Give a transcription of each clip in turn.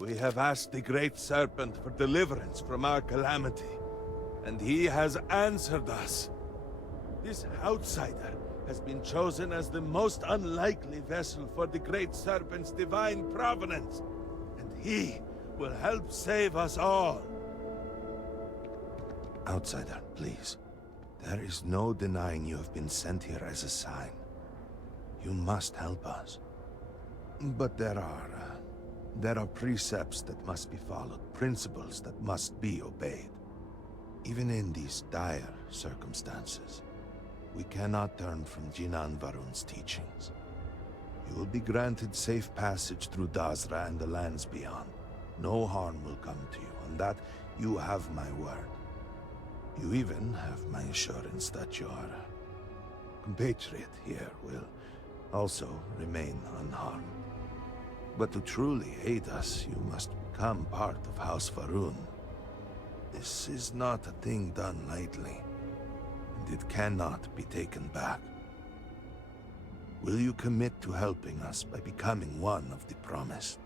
We have asked the Great Serpent for deliverance from our calamity, and he has answered us. This outsider has been chosen as the most unlikely vessel for the Great Serpent's divine providence, and he will help save us all. Outsider, please. There is no denying you have been sent here as a sign. You must help us. But there are precepts that must be followed, principles that must be obeyed. Even in these dire circumstances, we cannot turn from Jinan Varun's teachings. You will be granted safe passage through Dazra and the lands beyond. No harm will come to you, on that you have my word. You even have my assurance that your compatriot here will also remain unharmed. But to truly aid us, you must become part of House Varun. This is not a thing done lightly, and it cannot be taken back. Will you commit to helping us by becoming one of the promised?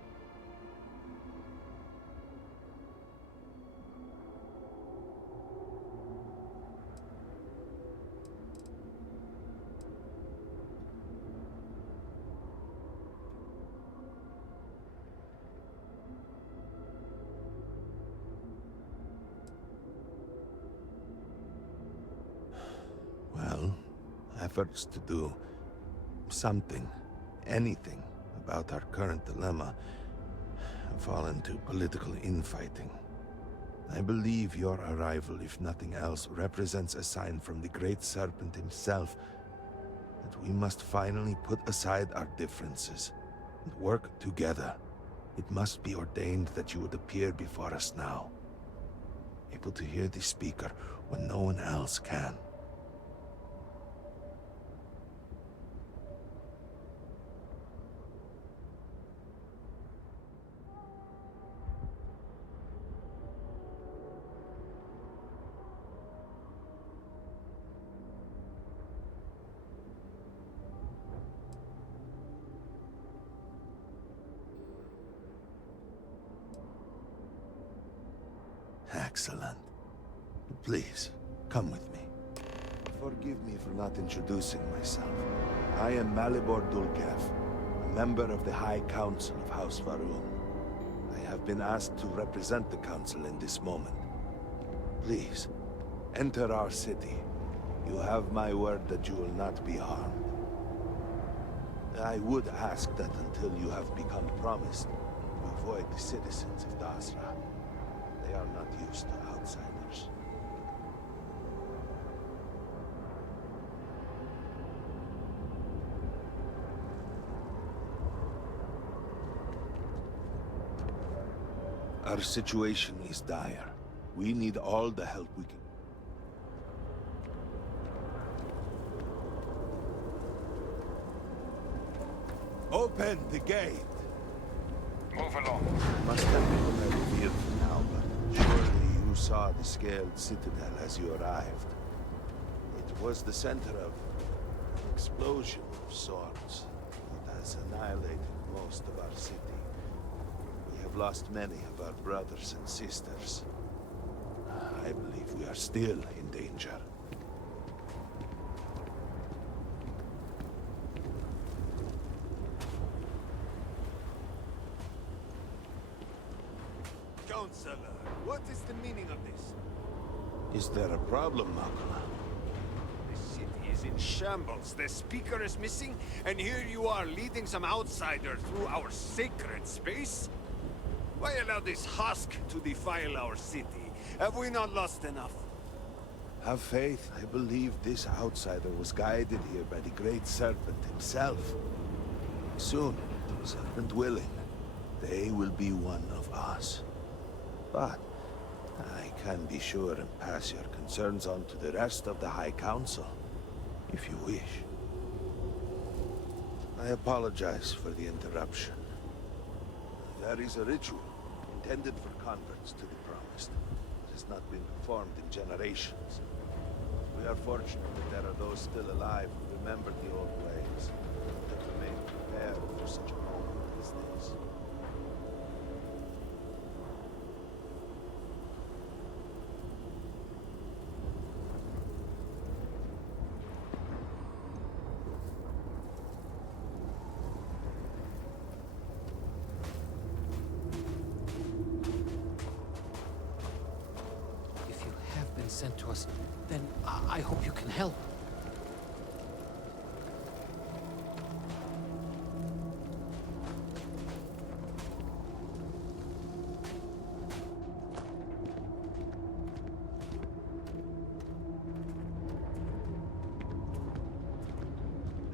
Well, efforts to do something, anything, about our current dilemma have fallen to political infighting. I believe your arrival, if nothing else, represents a sign from the Great Serpent himself that we must finally put aside our differences and work together. It must be ordained that you would appear before us now, able to hear the speaker when no one else can. Excellent. Please, come with me. Forgive me for not introducing myself. I am Malibor Dulkev, a member of the High Council of House Varun. I have been asked to represent the Council in this moment. Please, enter our city. You have my word that you will not be harmed. I would ask that until you have become promised, you avoid the citizens of Dazra. They are not used to outsiders. Our situation is dire. We need all the help we can. Open the gate! Move along. Must have been already revealed for now, but surely you saw the scaled citadel as you arrived. It was the center of an explosion of sorts that has annihilated most of our city. We have lost many of our brothers and sisters. I believe we are still in danger. Counselor, what is the meaning of this? Is there a problem, Makula? The city is in shambles, the speaker is missing, and here you are leading some outsider through our sacred space? Why allow this husk to defile our city? Have we not lost enough? Have faith. I believe this outsider was guided here by the Great Serpent himself. Soon, Serpent willing, they will be one of us. But I can be sure and pass your concerns on to the rest of the High Council, if you wish. I apologize for the interruption. There is a ritual intended for converts to the Promised. It has not been performed in generations. We are fortunate that there are those still alive who remember the old ways, that remain prepared for such a moment as this. sent to us, then I hope you can help.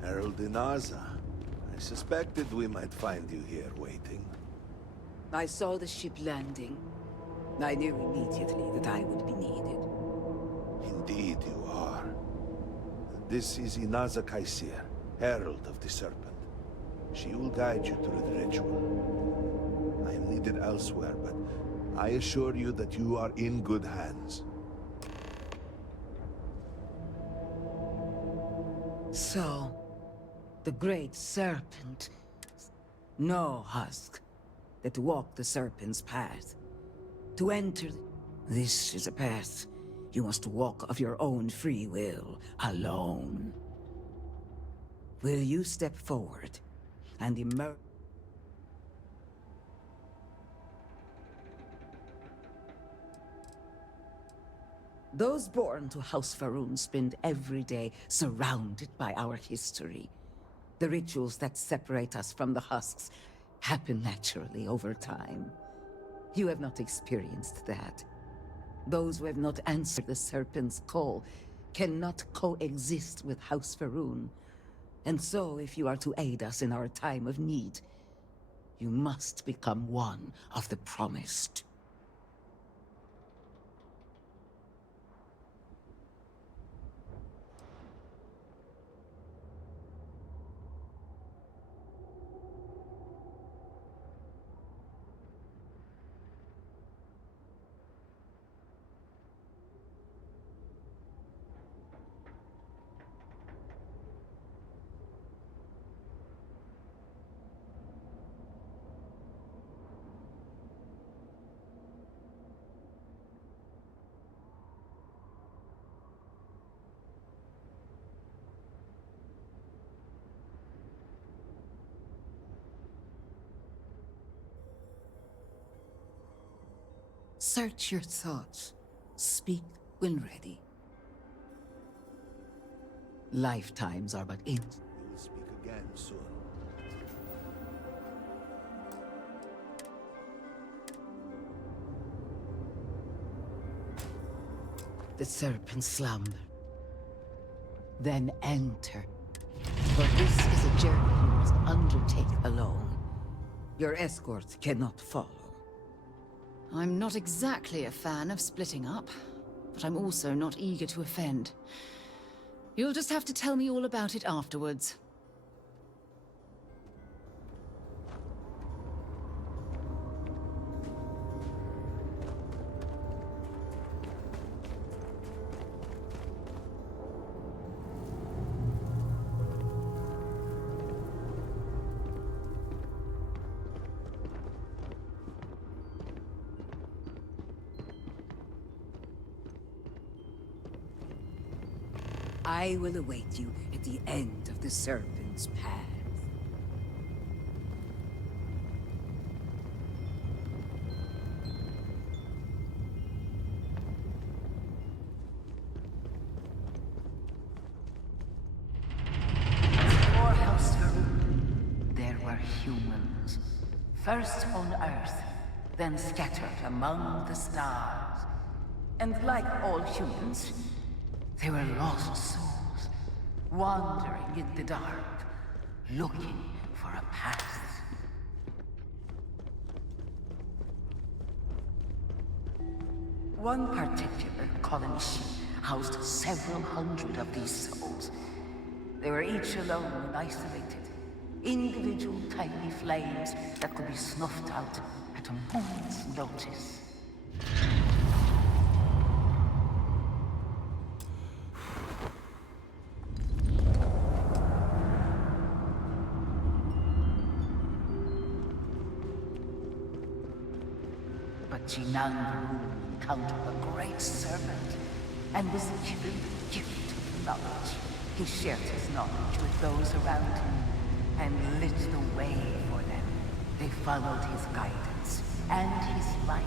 Herald Inaza. I suspected we might find you here waiting. I saw the ship landing. I knew immediately that I would be needed. Indeed you are. This is Inaza Kaisir, Herald of the Serpent. She will guide you through the ritual. I am needed elsewhere, but I assure you that you are in good hands. So, the great serpent. No husk that walk the serpent's path. To enter this is a path you must walk of your own free will, alone. Will you step forward and emerge? Those born to House Faroon spend every day surrounded by our history. The rituals that separate us from the husks happen naturally over time. You have not experienced that. Those who have not answered the Serpent's call cannot coexist with House Faroon. And so, if you are to aid us in our time of need, you must become one of the promised. Search your thoughts. Speak when ready. Lifetimes are but We will speak again soon. the serpent slumber. Then enter. For this is a journey you must undertake alone. Your escort cannot follow. I'm not exactly a fan of splitting up, but I'm also not eager to offend. You'll just have to tell me all about it afterwards. I will await you at the end of the serpent's path. Before House Farouk, there were humans. First on Earth, then scattered among the stars. And like all humans, they were lost souls, wandering in the dark, looking for a path. One particular colony ship housed several hundred of these souls. They were each alone and isolated, individual tiny flames that could be snuffed out at a moment's notice. Jinang encountered a great serpent and was given the gift of knowledge. He shared his knowledge with those around him and lit the way for them. They followed his guidance and his light,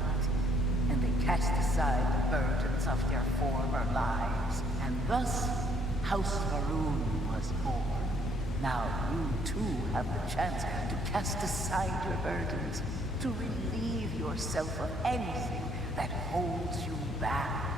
and they cast aside the burdens of their former lives. And thus, House Varun was born. Now you too have the chance to cast aside your burdens, to relieve yourself of anything that holds you back.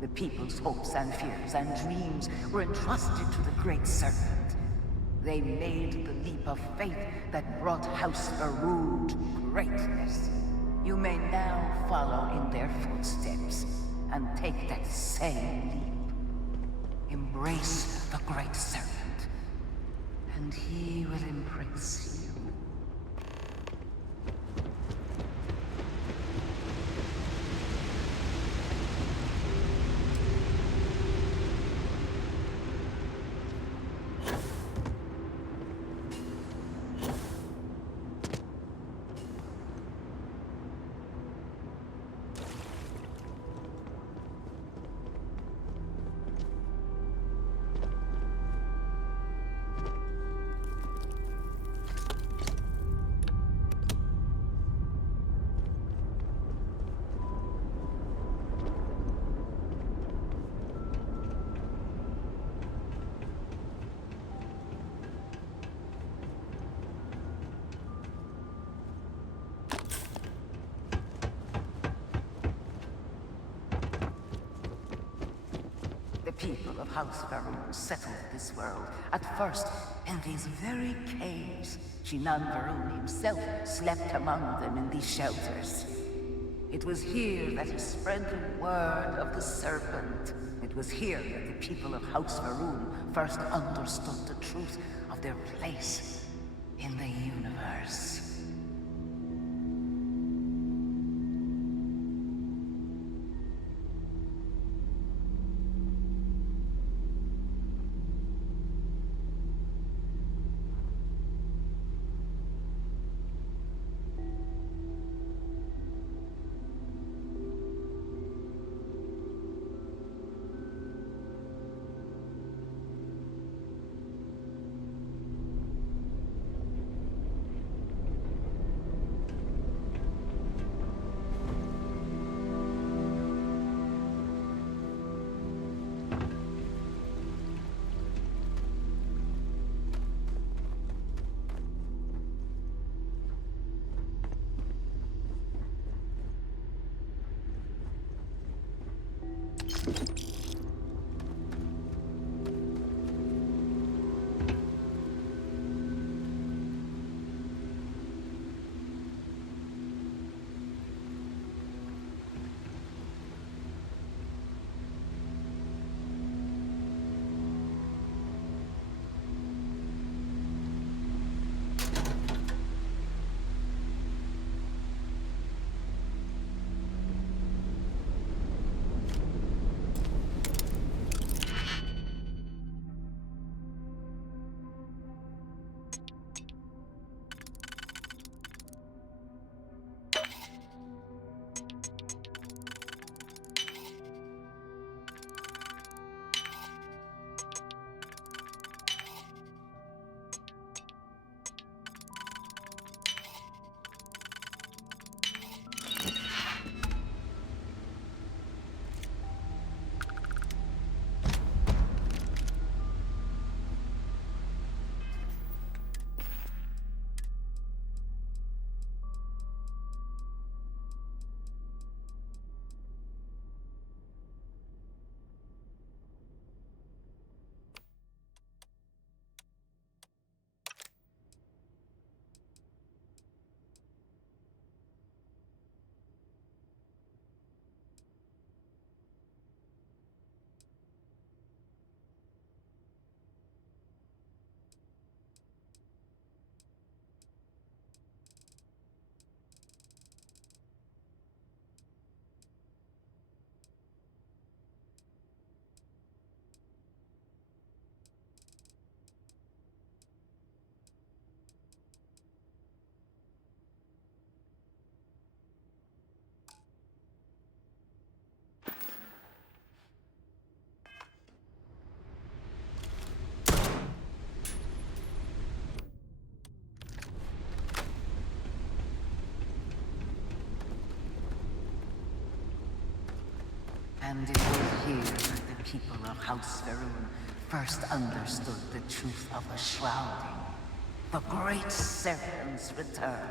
The people's hopes and fears and dreams were entrusted to the Great Serpent. They made the leap of faith that brought House Varun to greatness. You may now follow in their footsteps and take that same leap. Embrace the Great Serpent, and he will embrace you. The people of House Varun settled this world, at first in these very caves. Shinan Varun himself slept among them in these shelters. It was here that he spread the word of the serpent. It was here that the people of House Varun first understood the truth of their place in the universe. And it was here that the people of House Faerun first understood the truth of the shrouding. The great serpent's return.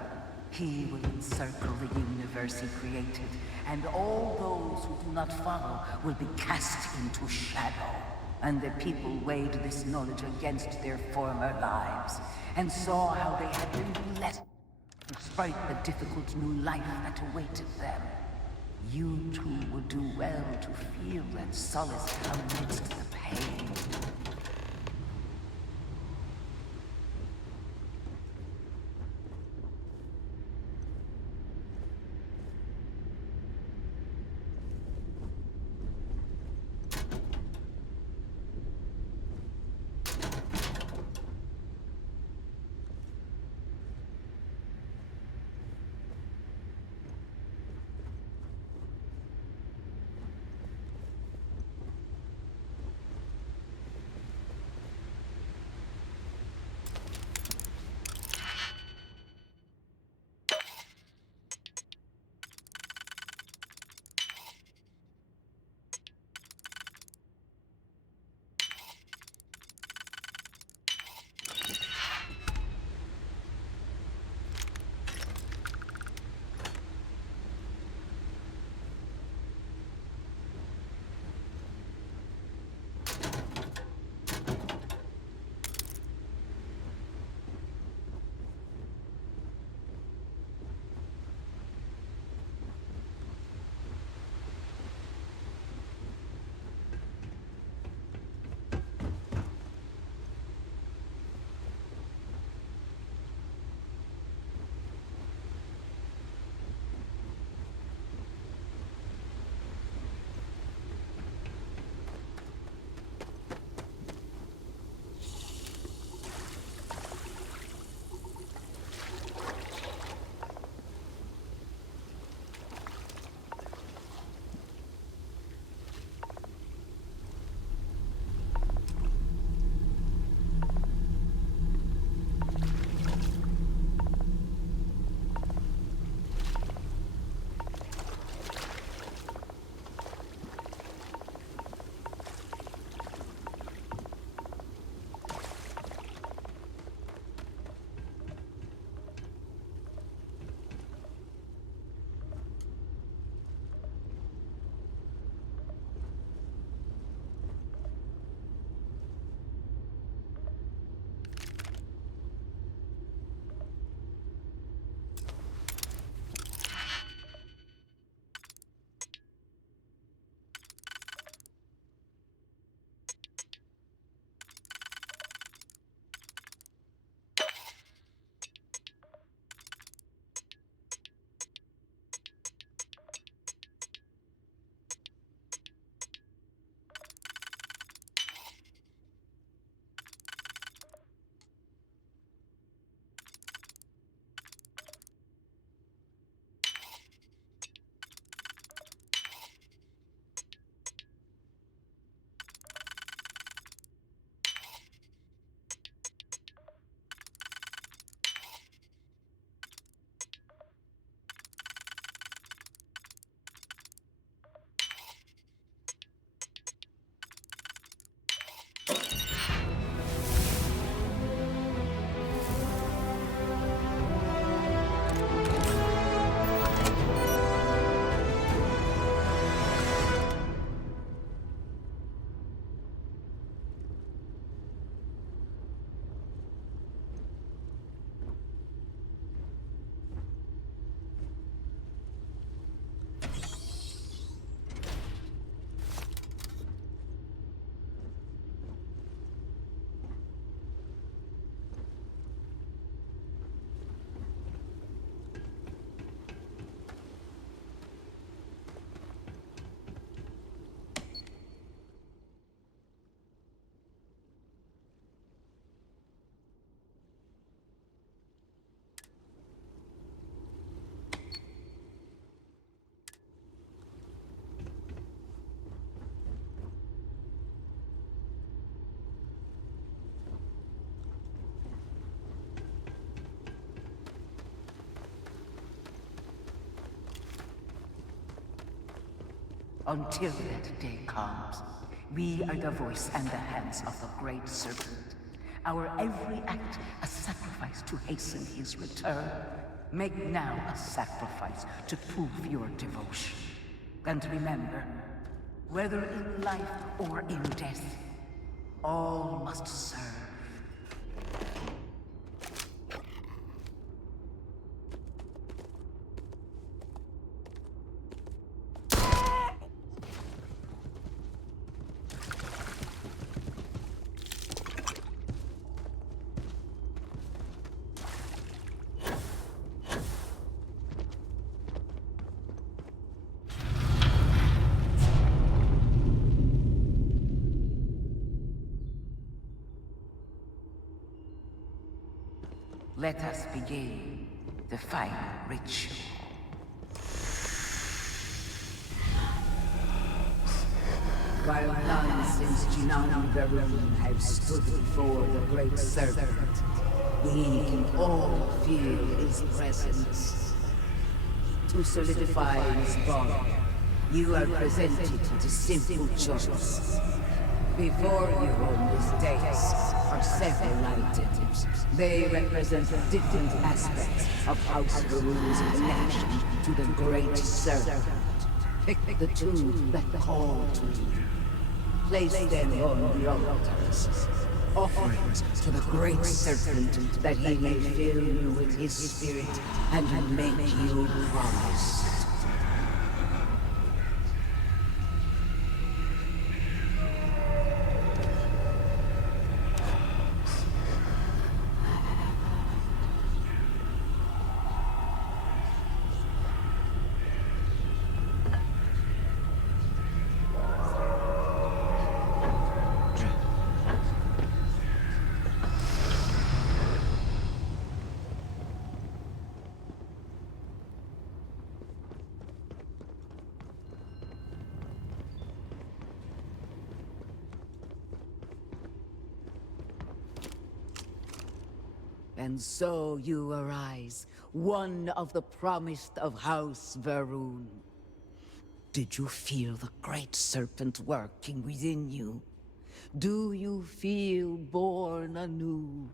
He will encircle the universe he created, and all those who do not follow will be cast into shadow. And the people weighed this knowledge against their former lives, and saw how they had been blessed despite the difficult new life that awaited them. You too would do well to feel that solace amidst the pain. Until that day comes, we are the voice and the hands of the Great Serpent. Our every act a sacrifice to hasten his return. Make now a sacrifice to prove your devotion. And remember, whether in life or in death, all must serve. Let us begin the final ritual. While none since Jinan Varun have stood before the Great Serpent, we can all feel his presence. To solidify his bond, you are presented the simple choice. Before you on this dais are several items. They represent different aspects of House Varun's connection to the Great Serpent. Pick the two that call to you. Place them on the altars. Offerings to the Great Serpent that he may fill you with his spirit and make you promise. And so you arise, one of the promised of House Varun. Did you feel the Great Serpent working within you? Do you feel born anew?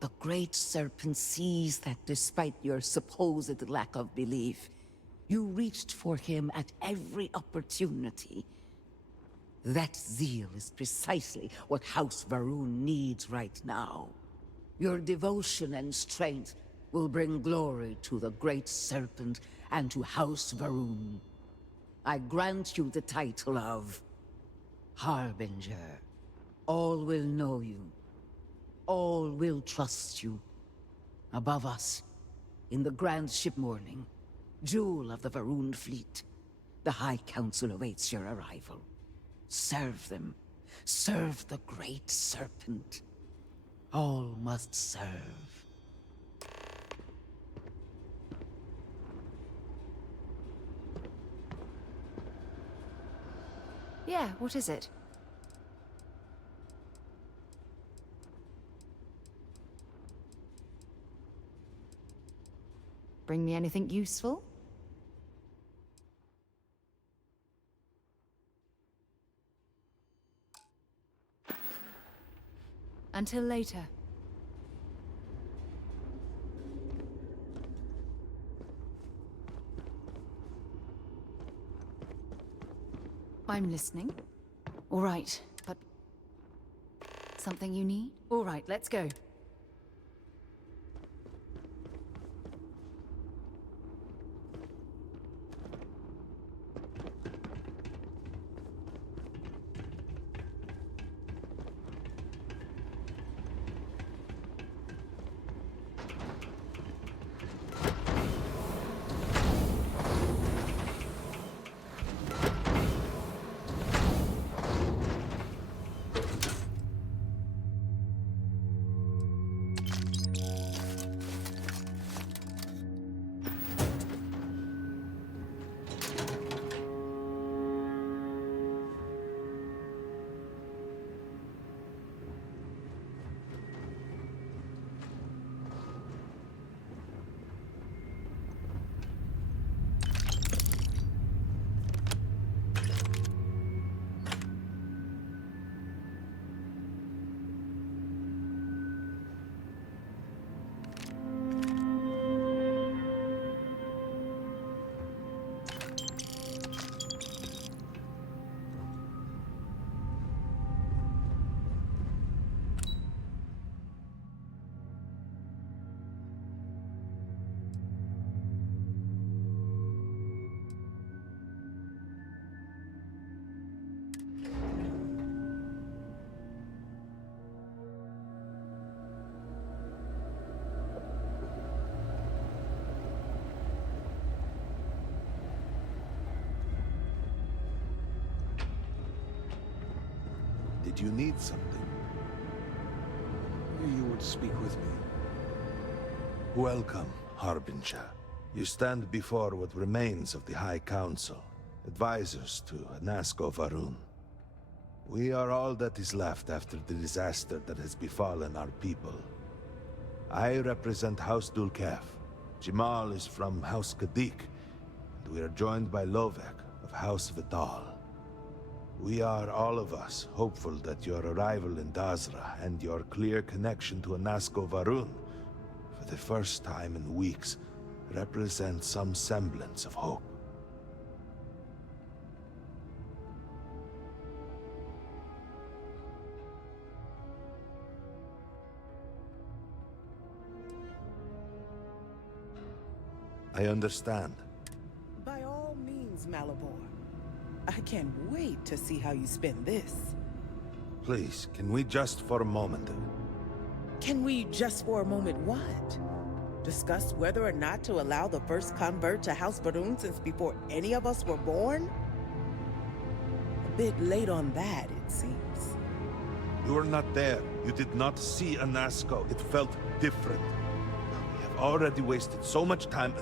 The Great Serpent sees that despite your supposed lack of belief, you reached for him at every opportunity. That zeal is precisely what House Varun needs right now. Your devotion and strength will bring glory to the Great Serpent and to House Varun. I grant you the title of Harbinger. All will know you. All will trust you. Above us, in the grand ship morning, jewel of the Varun fleet, the High Council awaits your arrival. Serve them. Serve the Great Serpent. All must serve. Yeah, what is it? Bring me anything useful? Until later. I'm listening. All right, but... something you need? All right, let's go. Do you need something? You would speak with me. Welcome, Harbinger. You stand before what remains of the High Council, advisors to Anasko Varun. We are all that is left after the disaster that has befallen our people. I represent House Dulkef. Jamal is from House Kadik, and we are joined by Lovek of House Vital. We are, all of us, hopeful that your arrival in Dazra and your clear connection to Anasko Varun, for the first time in weeks, represent some semblance of hope. I understand. By all means, Malabor. I can't wait to see how you spend this. Please, can we just for a moment... Can we just for a moment what? Discuss whether or not to allow the first convert to House Varun since before any of us were born? A bit late on that, it seems. You were not there. You did not see Anasko. It felt different. We have already wasted so much time...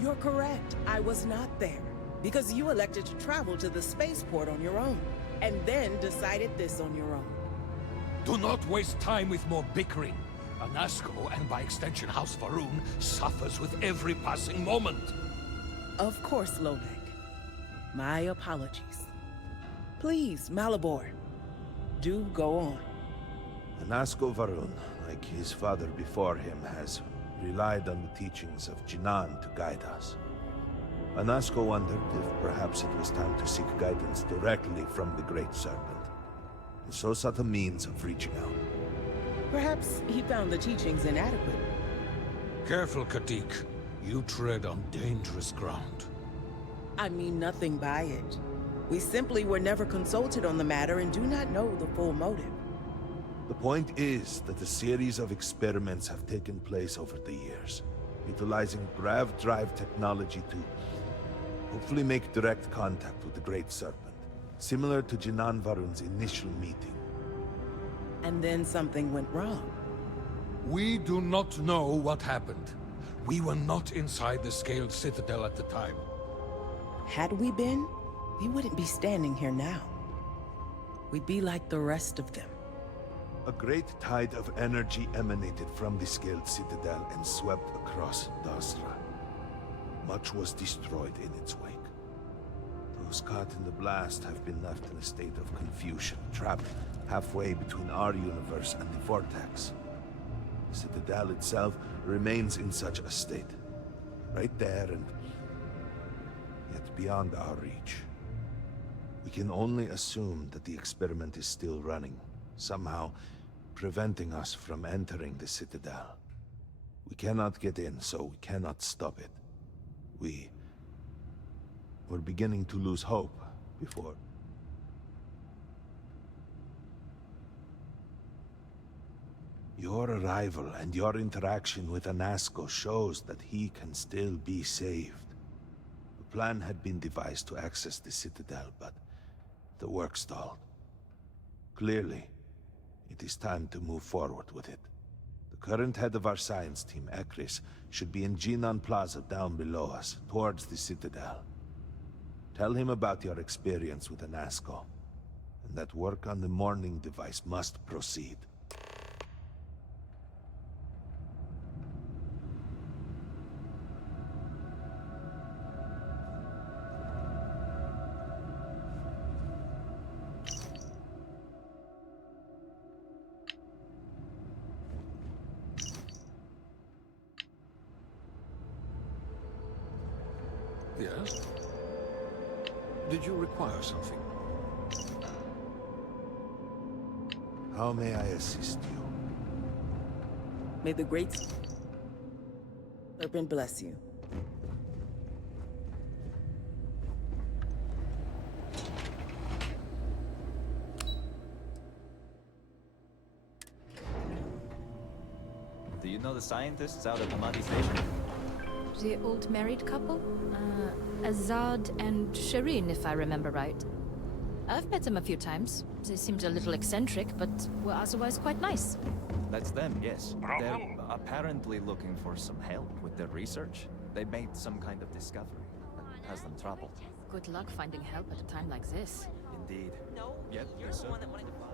You're correct. I was not there. Because you elected to travel to the spaceport on your own. And then decided this on your own. Do not waste time with more bickering. Anasko, and by extension House Varun, suffers with every passing moment. Of course, Lobek. My apologies. Please, Malabor. Do go on. Anasko Varun, like his father before him, has relied on the teachings of Jinan to guide us. Anasko wondered if perhaps it was time to seek guidance directly from the Great Serpent, and so sought a means of reaching out. Perhaps he found the teachings inadequate. Careful, Kadik. You tread on dangerous ground. I mean nothing by it. We simply were never consulted on the matter and do not know the full motive. The point is that a series of experiments have taken place over the years, utilizing grav drive technology to hopefully make direct contact with the Great Serpent, similar to Jinan Varun's initial meeting. And then something went wrong. We do not know what happened. We were not inside the Scaled Citadel at the time. Had we been, we wouldn't be standing here now. We'd be like the rest of them. A great tide of energy emanated from the Scaled Citadel and swept across Dasra. Much was destroyed in its wake. Those caught in the blast have been left in a state of confusion, trapped halfway between our universe and the Vortex. The Citadel itself remains in such a state. Right there and yet beyond our reach. We can only assume that the experiment is still running, somehow preventing us from entering the Citadel. We cannot get in, so we cannot stop it. We're beginning to lose hope before... Your arrival and your interaction with Anasko shows that he can still be saved. The plan had been devised to access the Citadel, but the work stalled. Clearly, it is time to move forward with it. The current head of our science team, Ekris, should be in Jinan Plaza down below us, towards the Citadel. Tell him about your experience with Anasko, and that work on the morning device must proceed. Yes? Did you require something? How may I assist you? May the Great Serpent bless you. Do you know the scientists out at Amadi Station? The old married couple? Azad and Shireen, if I remember right. I've met them a few times. They seemed a little eccentric, but were otherwise quite nice. That's them, yes. They're apparently looking for some help with their research. They made some kind of discovery that has them troubled. Good luck finding help at a time like this. Indeed. No, Yep, you're yes, the sir. one that wanted to buy.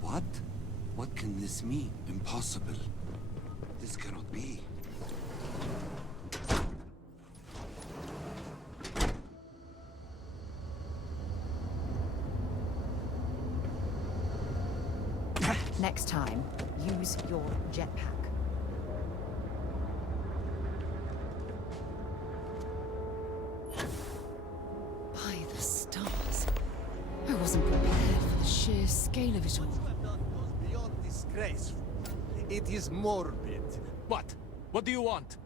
What? What can this mean? Impossible. This cannot be. Next time, use your jetpack. By the stars. I wasn't prepared for the sheer scale of it all. What you have done goes beyond disgraceful. It is morbid. What? What do you want?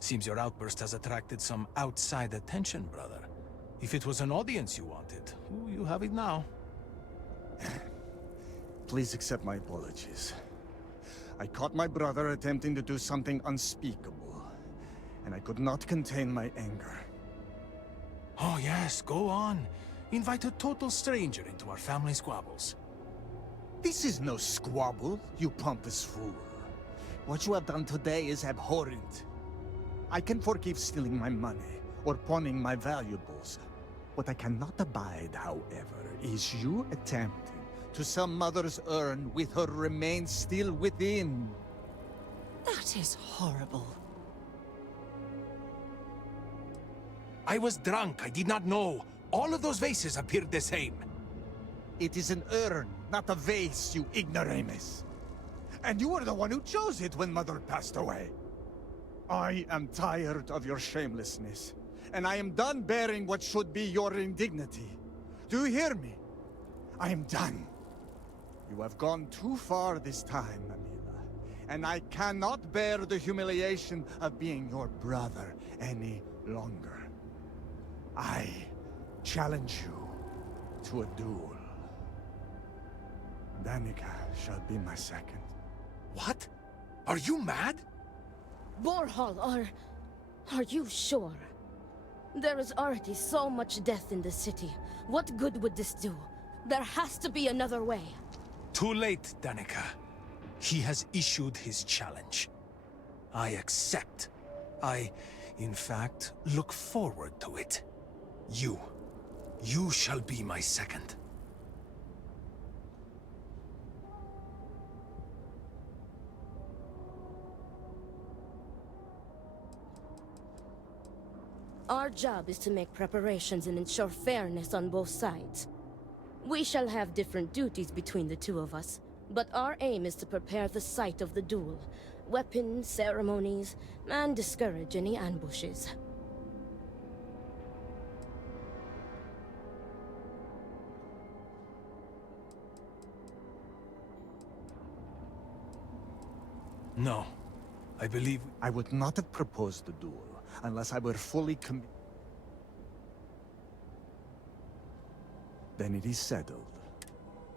Seems your outburst has attracted some outside attention, brother. If it was an audience you wanted, you have it now. Please accept my apologies. I caught my brother attempting to do something unspeakable, and I could not contain my anger. Oh yes, go on. Invite a total stranger into our family squabbles. This is no squabble, you pompous fool. What you have done today is abhorrent. I can forgive stealing my money or pawning my valuables. What I cannot abide, however, is you attempting to some mother's urn with her remains still within. That is horrible. I was drunk, I did not know. All of those vases appeared the same. It is an urn, not a vase, you ignoramus. And you were the one who chose it when Mother passed away. I am tired of your shamelessness, and I am done bearing what should be your indignity. Do you hear me? I am done. You have gone too far this time, Amila, and I cannot bear the humiliation of being your brother any longer. I challenge you to a duel. Danica shall be my second. What? Are you mad? Borhal, are you sure? There is already so much death in the city. What good would this do? There has to be another way. Too late, Danica. He has issued his challenge. I accept. In fact, look forward to it. You shall be my second. Our job is to make preparations and ensure fairness on both sides. We shall have different duties between the two of us, but our aim is to prepare the site of the duel, weapons, ceremonies, and discourage any ambushes. No. I believe... I would not have proposed the duel unless I were fully committed. Then it is settled.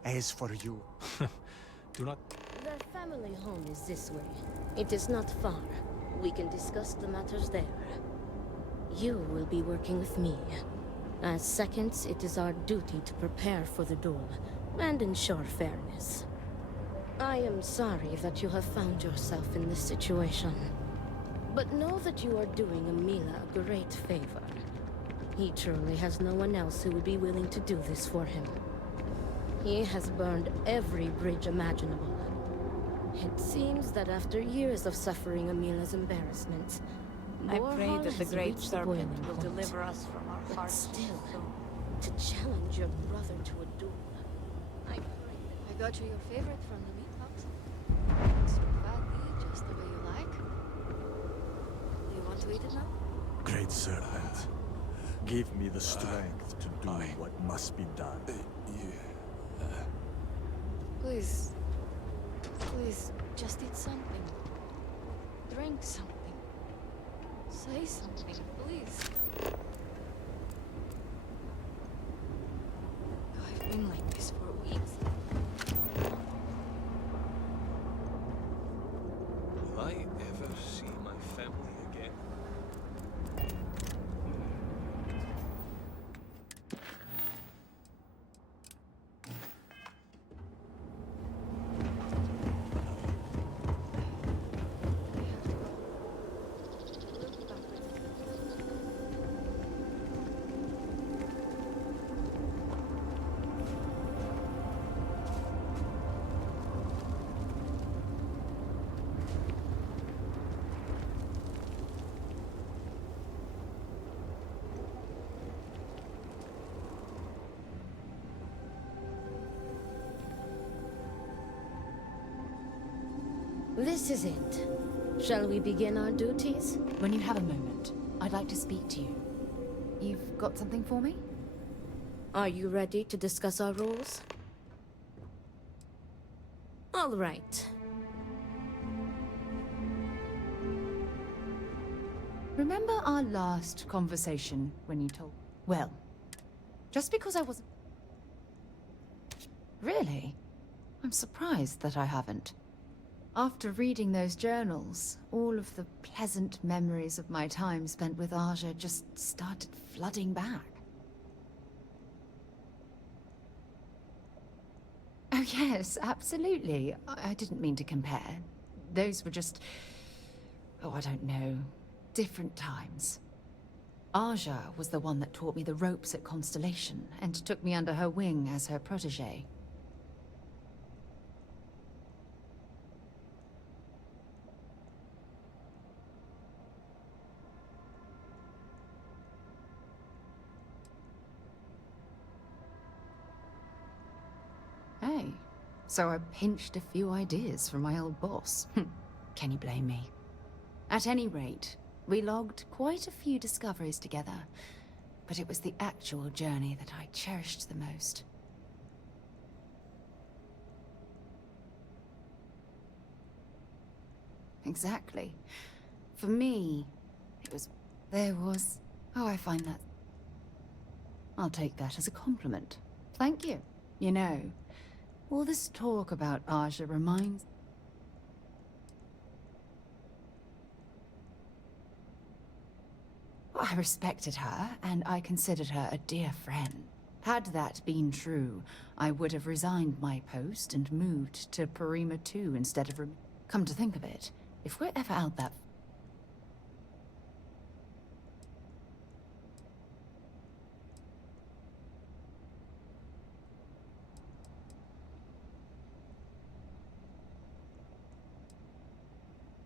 As for you... Do not... Their family home is this way. It is not far. We can discuss the matters there. You will be working with me. As seconds, it is our duty to prepare for the duel and ensure fairness. I am sorry that you have found yourself in this situation. But know that you are doing Emila a great favor. He truly has no one else who would be willing to do this for him. He has burned every bridge imaginable. It seems that after years of suffering Emila's embarrassments, I pray that the great serpent will point. deliver us from our But harsh still, to challenge your brother to a duel, I pray I got you your favorite from the meat box. Fatty, just the way you like. Do you want to eat it now? Great serpent, give me the strength to do what must be done. Please. Please, just eat something. Drink something. Say something, please. I've been like this for weeks. Will I ever see my family again? This is it. Shall we begin our duties? When you have a moment, I'd like to speak to you. You've got something for me? Are you ready to discuss our rules? All right. Remember our last conversation when you told... Well, just because I wasn't... Really? I'm surprised that I haven't. After reading those journals, all of the pleasant memories of my time spent with Aja just started flooding back. Oh yes, absolutely. I didn't mean to compare. Those were just... oh, I don't know. Different times. Aja was the one that taught me the ropes at Constellation and took me under her wing as her protege. Hey, so I pinched a few ideas from my old boss. Can you blame me? At any rate, we logged quite a few discoveries together, but it was the actual journey that I cherished the most. Exactly. For me, it was... Oh, I find that... I'll take that as a compliment. Thank you. You know, all this talk about Aja reminds... I respected her, and I considered her a dear friend. Had that been true, I would have resigned my post and moved to Parima 2 instead of Come to think of it, if we're ever out that...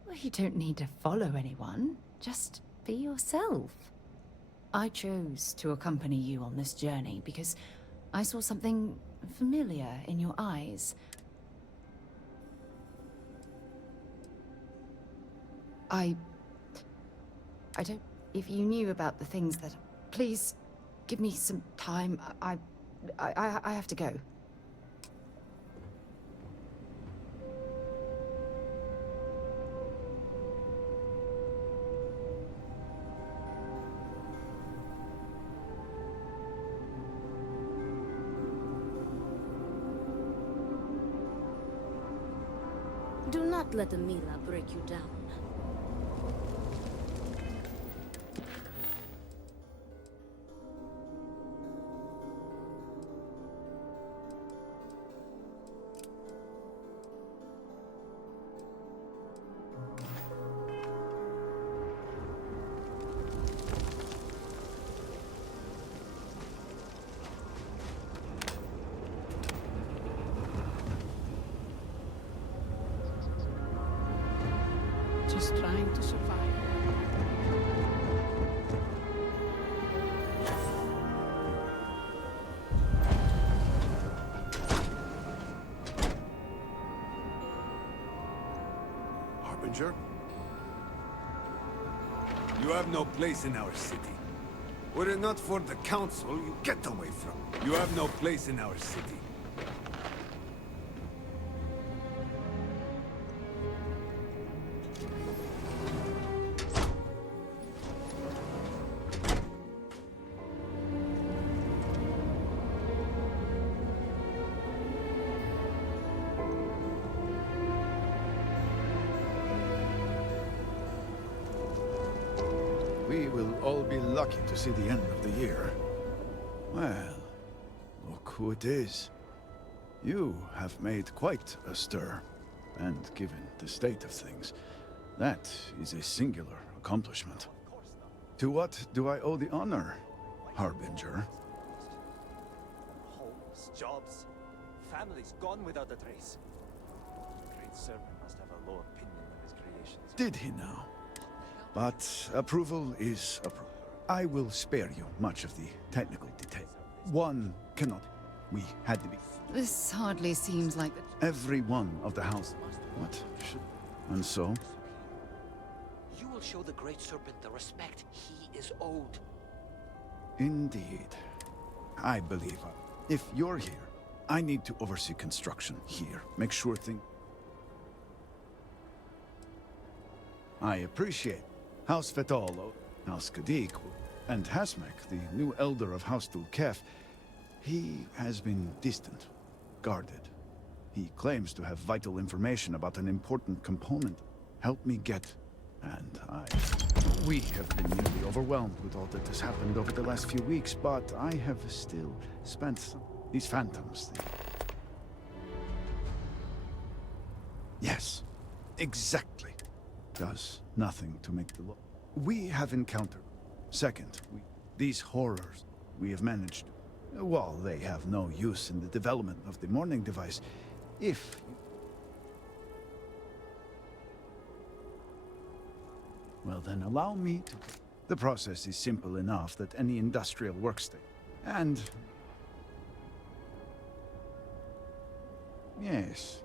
Well, you don't need to follow anyone. Just be yourself. I chose to accompany you on this journey because I saw something familiar in your eyes. I don't... If you knew about the things that... Please, give me some time. I have to go. Do not let Amila break you down. Just trying to survive. Harbinger? You have no place in our city. Were it not for the council, you get away from. You have no place in our city. We will all be lucky to see the end of the year. Well, look who it is. You have made quite a stir. And given the state of things, that is a singular accomplishment. To what do I owe the honor, Harbinger? Homes, jobs, families gone without a trace. The great servant must have a low opinion of his creations. Did he now? But approval is approval. I will spare you much of the technical detail. One cannot. We had to be. This hardly seems like... Every one of the house. What should... And so? You will show the Great Serpent the respect he is owed. Indeed. I believe. If you're here, I need to oversee construction here. Make sure things... I appreciate House Fetalo, House Kadik, and Hasmek, the new elder of House Dulkef. He has been distant, guarded. He claims to have vital information about an important component. Help me get... And we have been nearly overwhelmed with all that has happened over the last few weeks, but I have still spent these phantoms. Yes, exactly. Does nothing to make the law. We have encountered. Second, these horrors we have managed. While they have no use in the development of the mourning device, if... Well then, allow me to... The process is simple enough that any industrial workstation... And... Yes.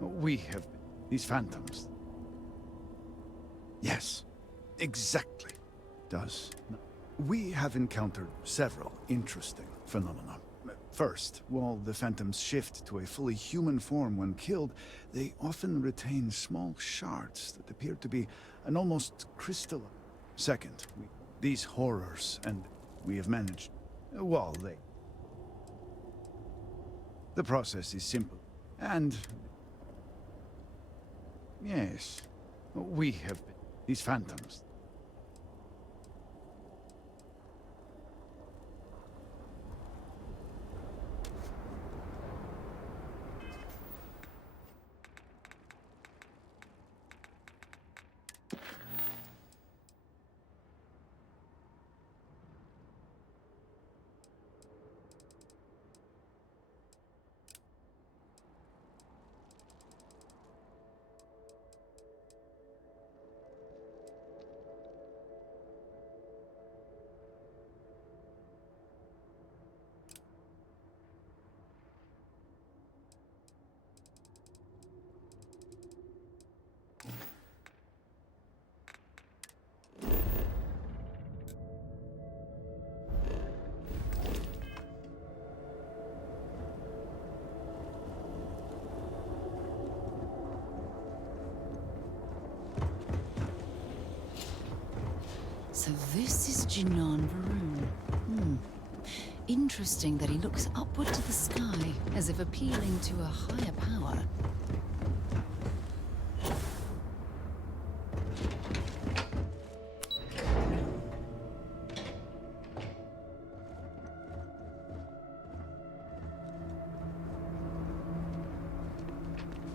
We have... These phantoms... Yes, exactly. Does. We have encountered several interesting phenomena. First, while the phantoms shift to a fully human form when killed, they often retain small shards that appear to be an almost crystalline. Second, these horrors, and we have managed, while they... The process is simple, and... Yes, we have been... These phantoms. So this is Jinan Varun. Interesting that he looks upward to the sky, as if appealing to a higher power.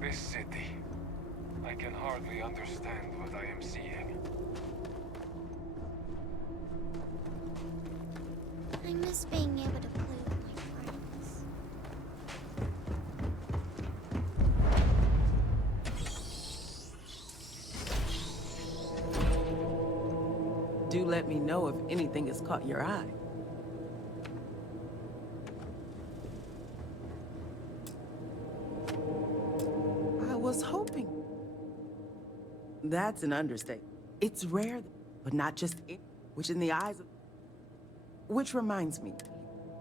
This city. I can hardly understand what I am seeing. I miss being able to play with my friends. Do let me know if anything has caught your eye. I was hoping. That's an understatement. It's rare, but not just it, which in the eyes of... Which reminds me,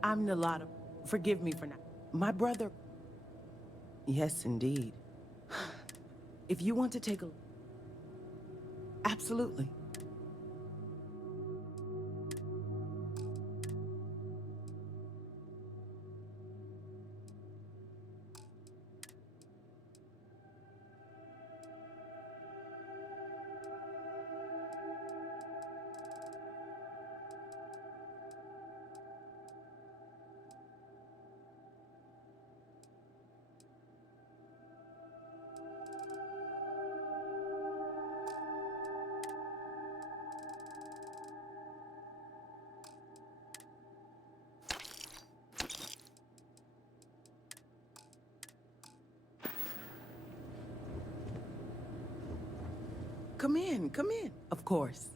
I'm Nalada. Forgive me for not... My brother... Yes, indeed. If you want to take a... Absolutely. Come in, come in. Of course.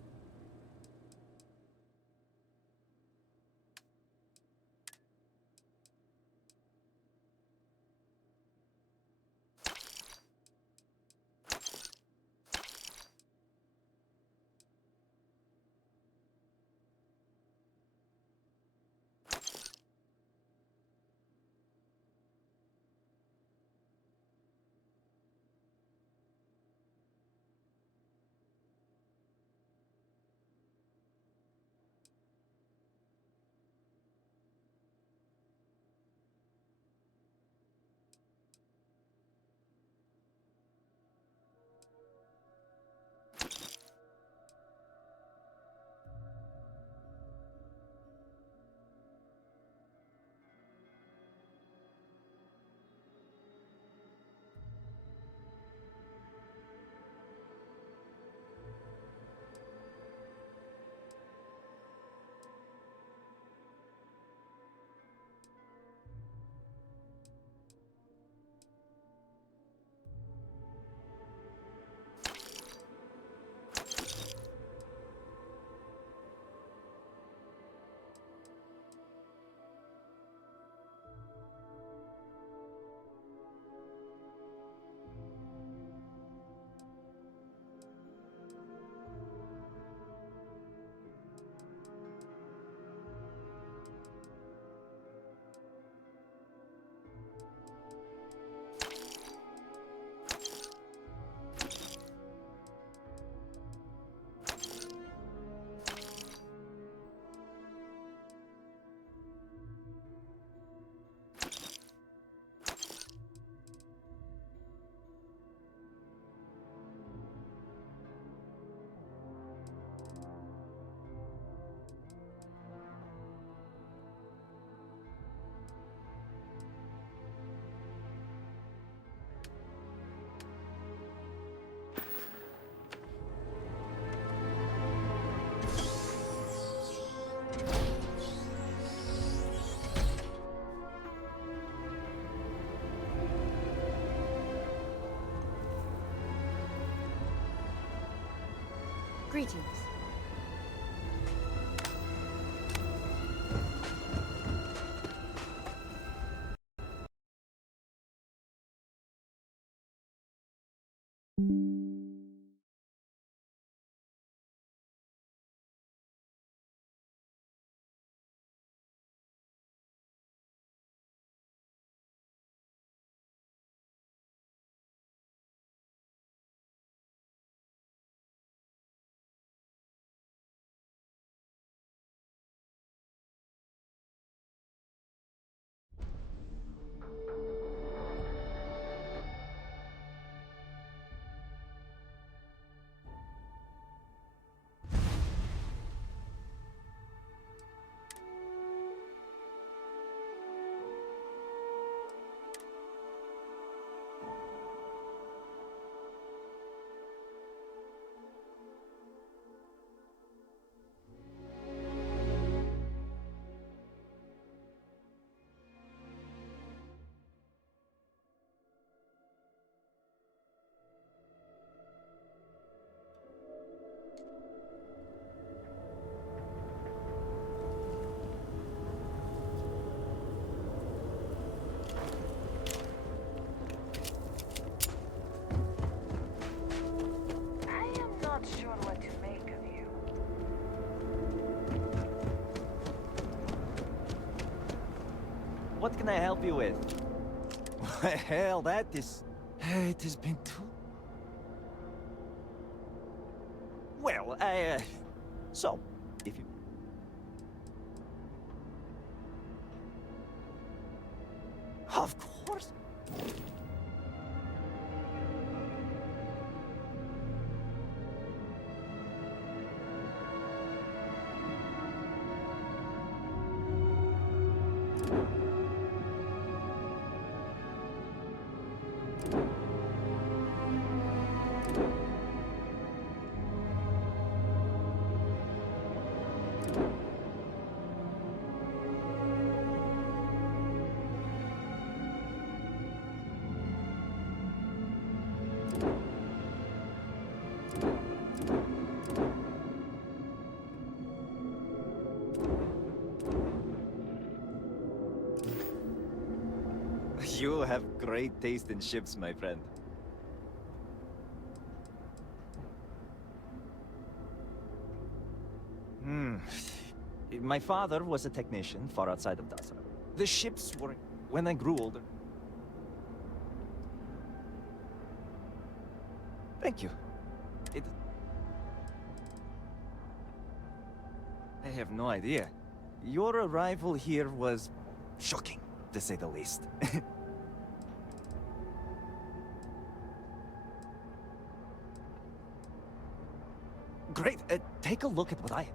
Greetings. can I help you with? Well, that is... It has been too... Well, So, if you... Of course! You have great taste in ships, my friend. My father was a technician far outside of Dasra. The ships were... When I grew older... Thank you. I have no idea. Your arrival here was... shocking, to say the least. Great, take a look at what I have.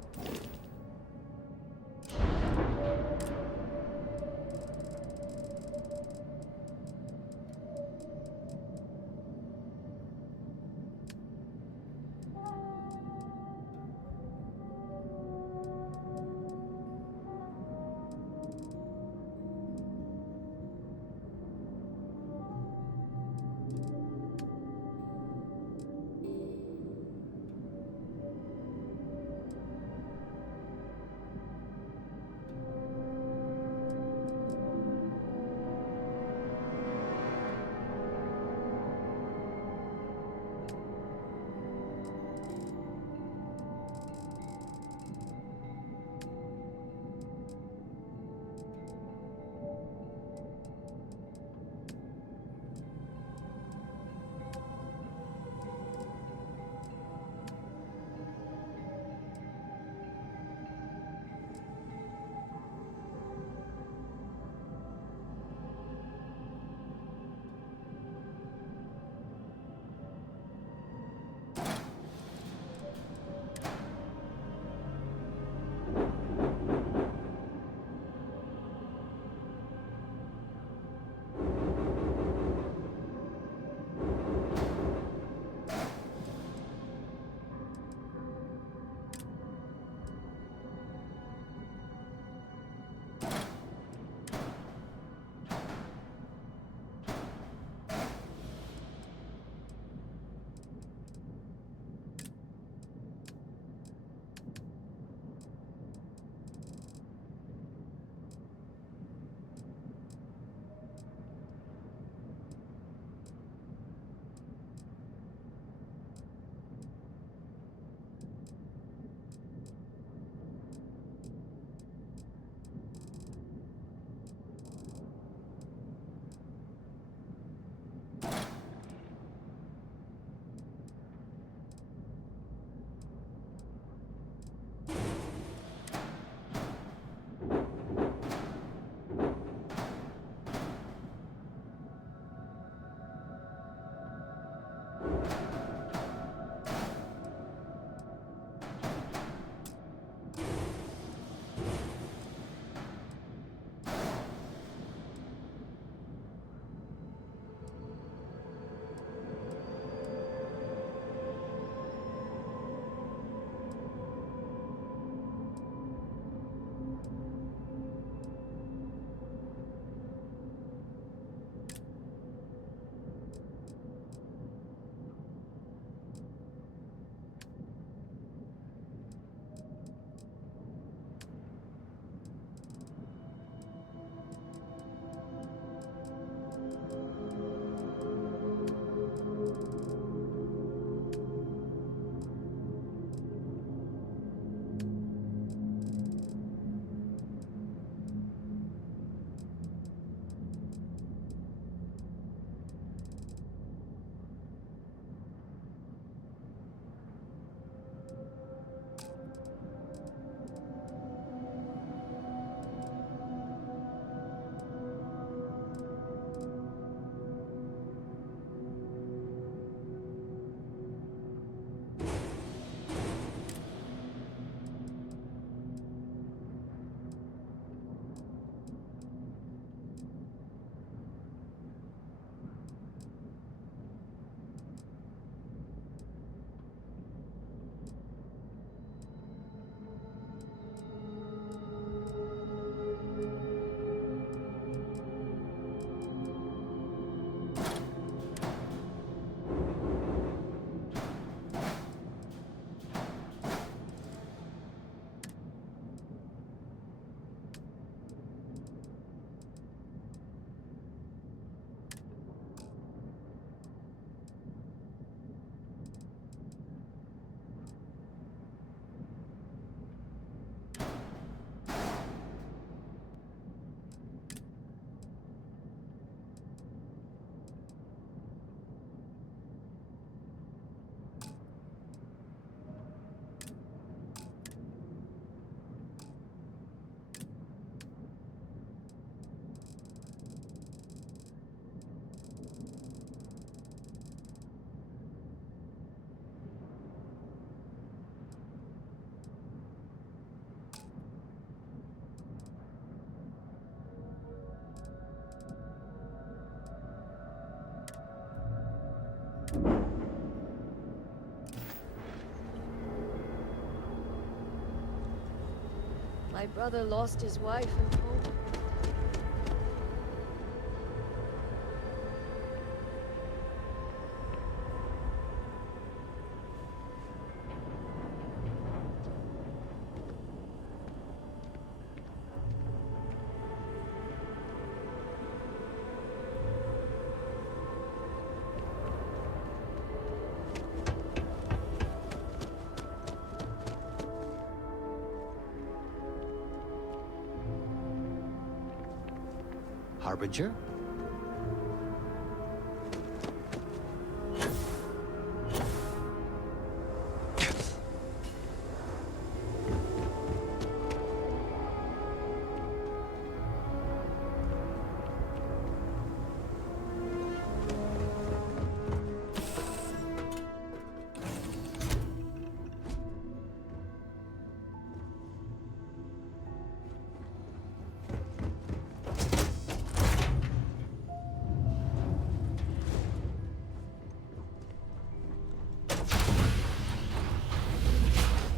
My brother lost his wife and home. Harbinger?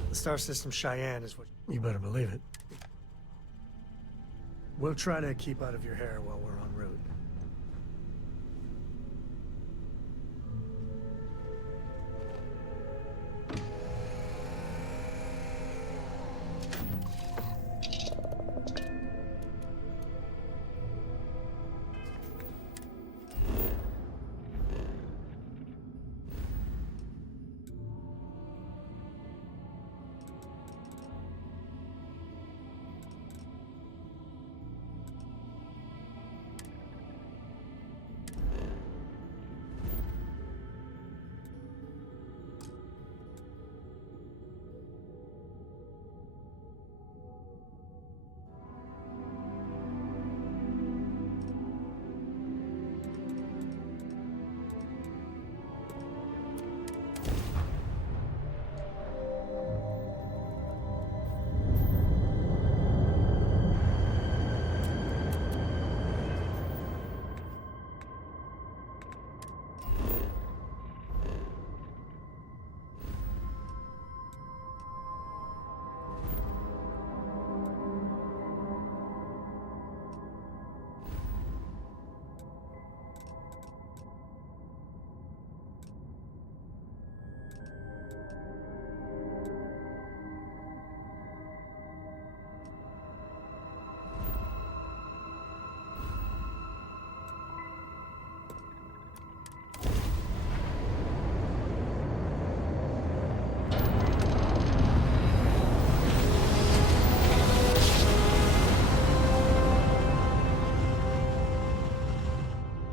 The star system Cheyenne is what you better believe it. We'll try to keep out of your hair while we're en route.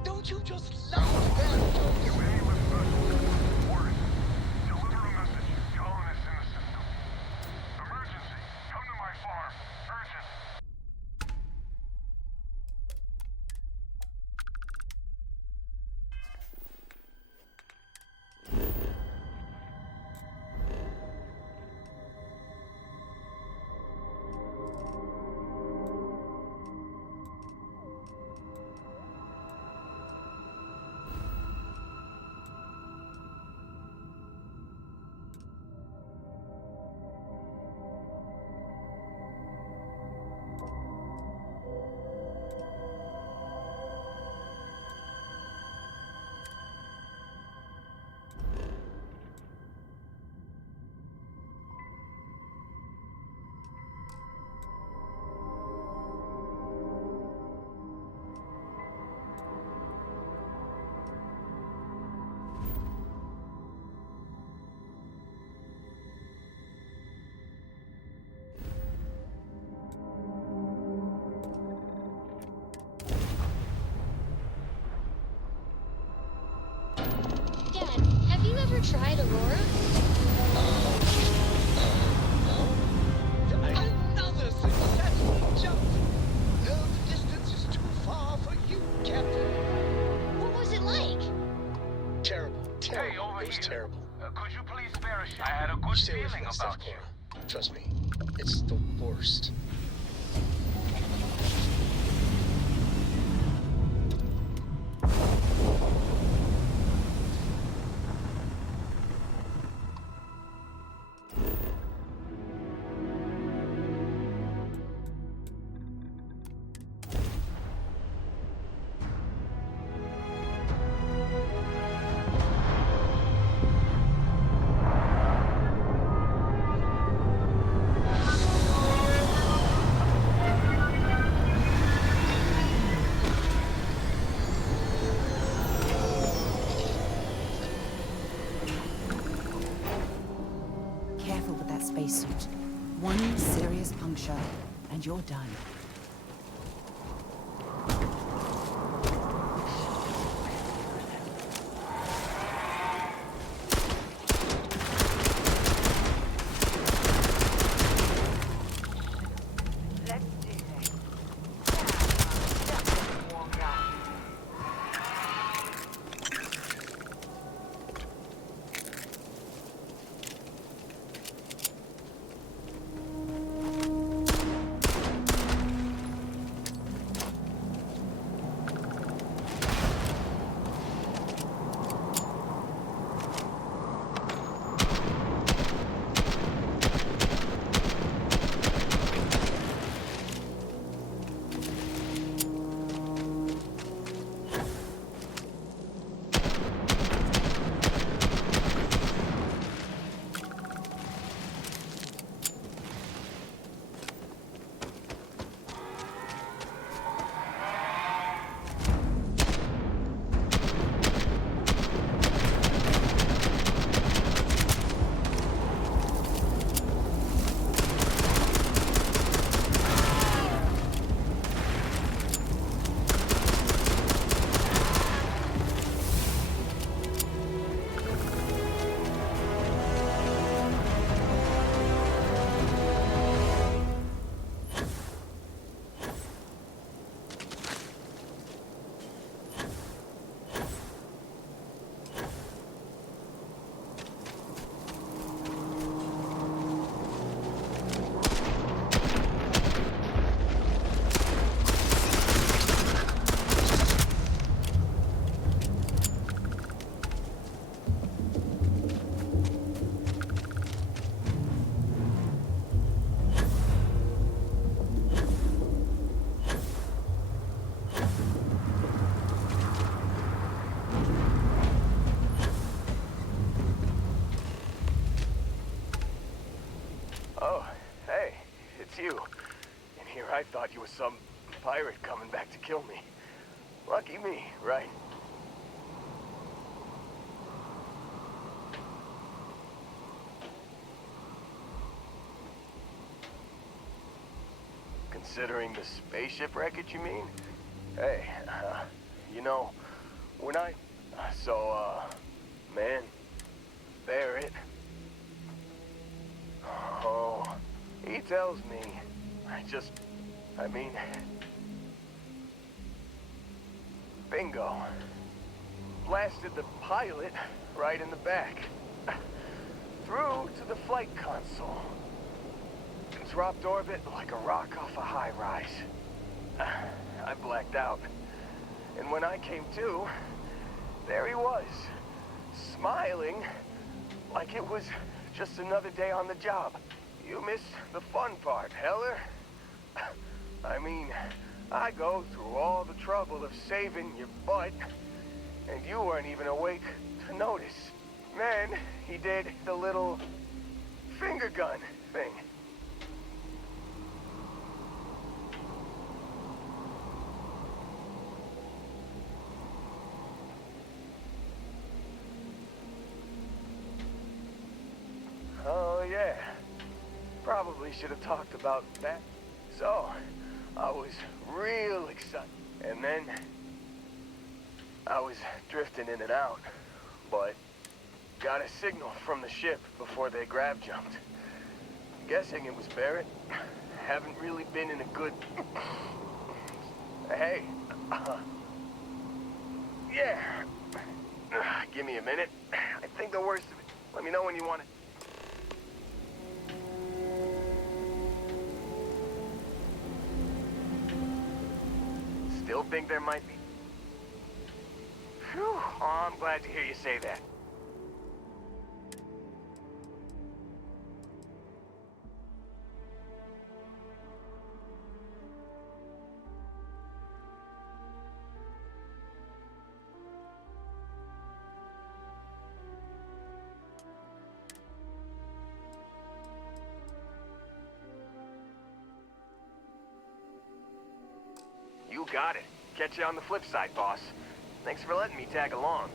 Don't you just love that? Warning. Deliver a message. Colonists in the system. Emergency. Come to my farm. Urgent. Dad, have you ever tried Aurora? Another successful jump! No, the distance is too far for you, Captain. What was it like? Terrible. Hey, over It was here. terrible. Could you please spare a shot? I had a good Stay away from feeling that stuff, about you. Cora. Trust me, it's the worst. spacesuit. One serious puncture, and you're done. Oh, hey, it's you. And here I thought you were some pirate coming back to kill me. Lucky me, right? Considering the spaceship wreckage, you mean? Hey, you know, when I... man, Barrett... Oh, he tells me. I mean... Bingo. Blasted the pilot right in the back. Through to the flight console. Dropped orbit like a rock off a high rise. I blacked out. And when I came to, there he was. Smiling like it was just another day on the job. You missed the fun part, Heller. I mean, I go through all the trouble of saving your butt, and you weren't even awake to notice. Then he did the little finger gun thing. Oh, yeah. Probably should have talked about that. So, I was real excited. And then, I was drifting in and out. But, got a signal from the ship before they grav jumped. Guessing it was Barrett. Haven't really been in a good... Hey. Yeah. Give me a minute. I think the worst of it. Let me know when you want it. Still think there might be... Phew. Oh, I'm glad to hear you say that. You got it. Catch you on the flip side, boss. Thanks for letting me tag along.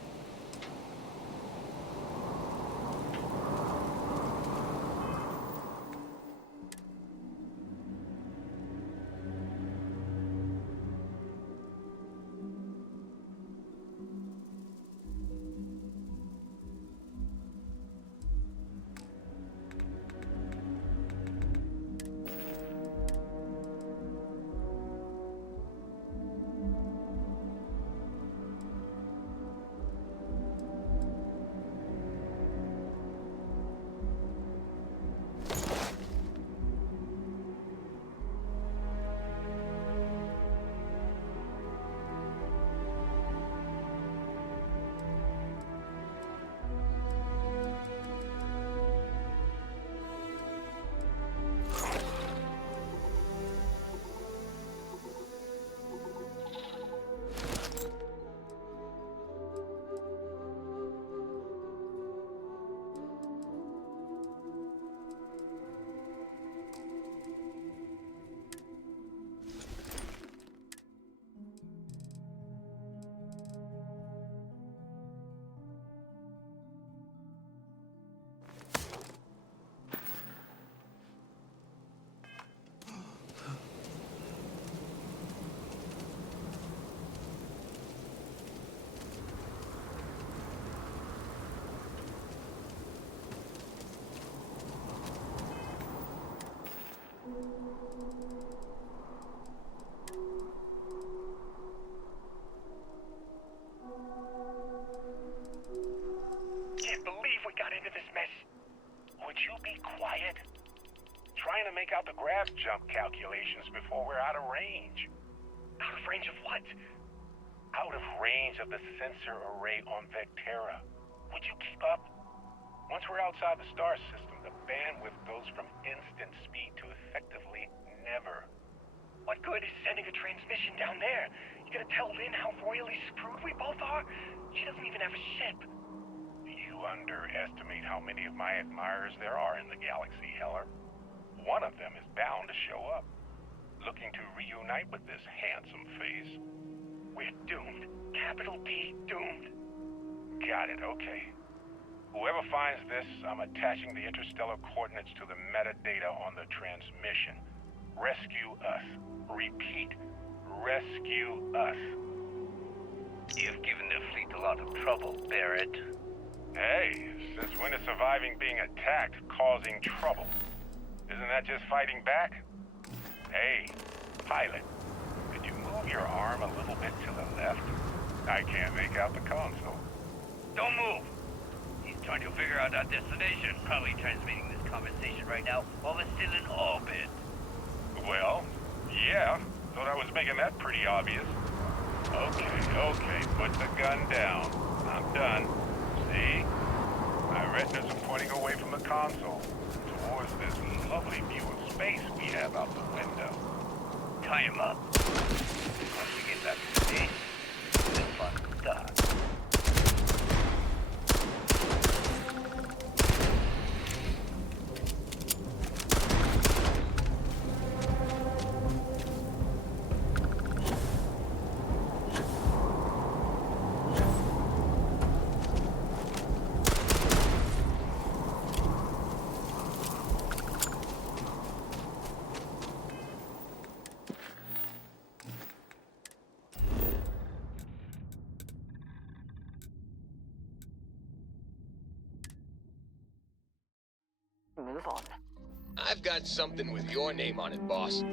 trying to make out the grav jump calculations before we're out of range. Out of range of what? Out of range of the sensor array on Vectera. Would you keep up? Once we're outside the star system, the bandwidth goes from instant speed to effectively never. What good is sending a transmission down there? You gonna tell Lynn how royally screwed we both are? She doesn't even have a ship. You underestimate how many of my admirers there are in the galaxy, Heller. One of them is bound to show up, looking to reunite with this handsome face. We're doomed. Capital D, doomed. Got it, okay. Whoever finds this, I'm attaching the interstellar coordinates to the metadata on the transmission. Rescue us. Repeat, rescue us. You've given the fleet a lot of trouble, Barrett. Hey, since when is surviving being attacked causing trouble? Isn't that just fighting back? Hey, pilot, could you move your arm a little bit to the left? I can't make out the console. Don't move! He's trying to figure out our destination. Probably transmitting this conversation right now while we're still in orbit. Well, yeah. Thought I was making that pretty obvious. Okay, put the gun down. I'm done. See? My retinas are pointing away from the console, towards this lovely view of space we have out the window. Tie him up. Once we get back to space, the fun starts. Move on. I've got something with your name on it, boss.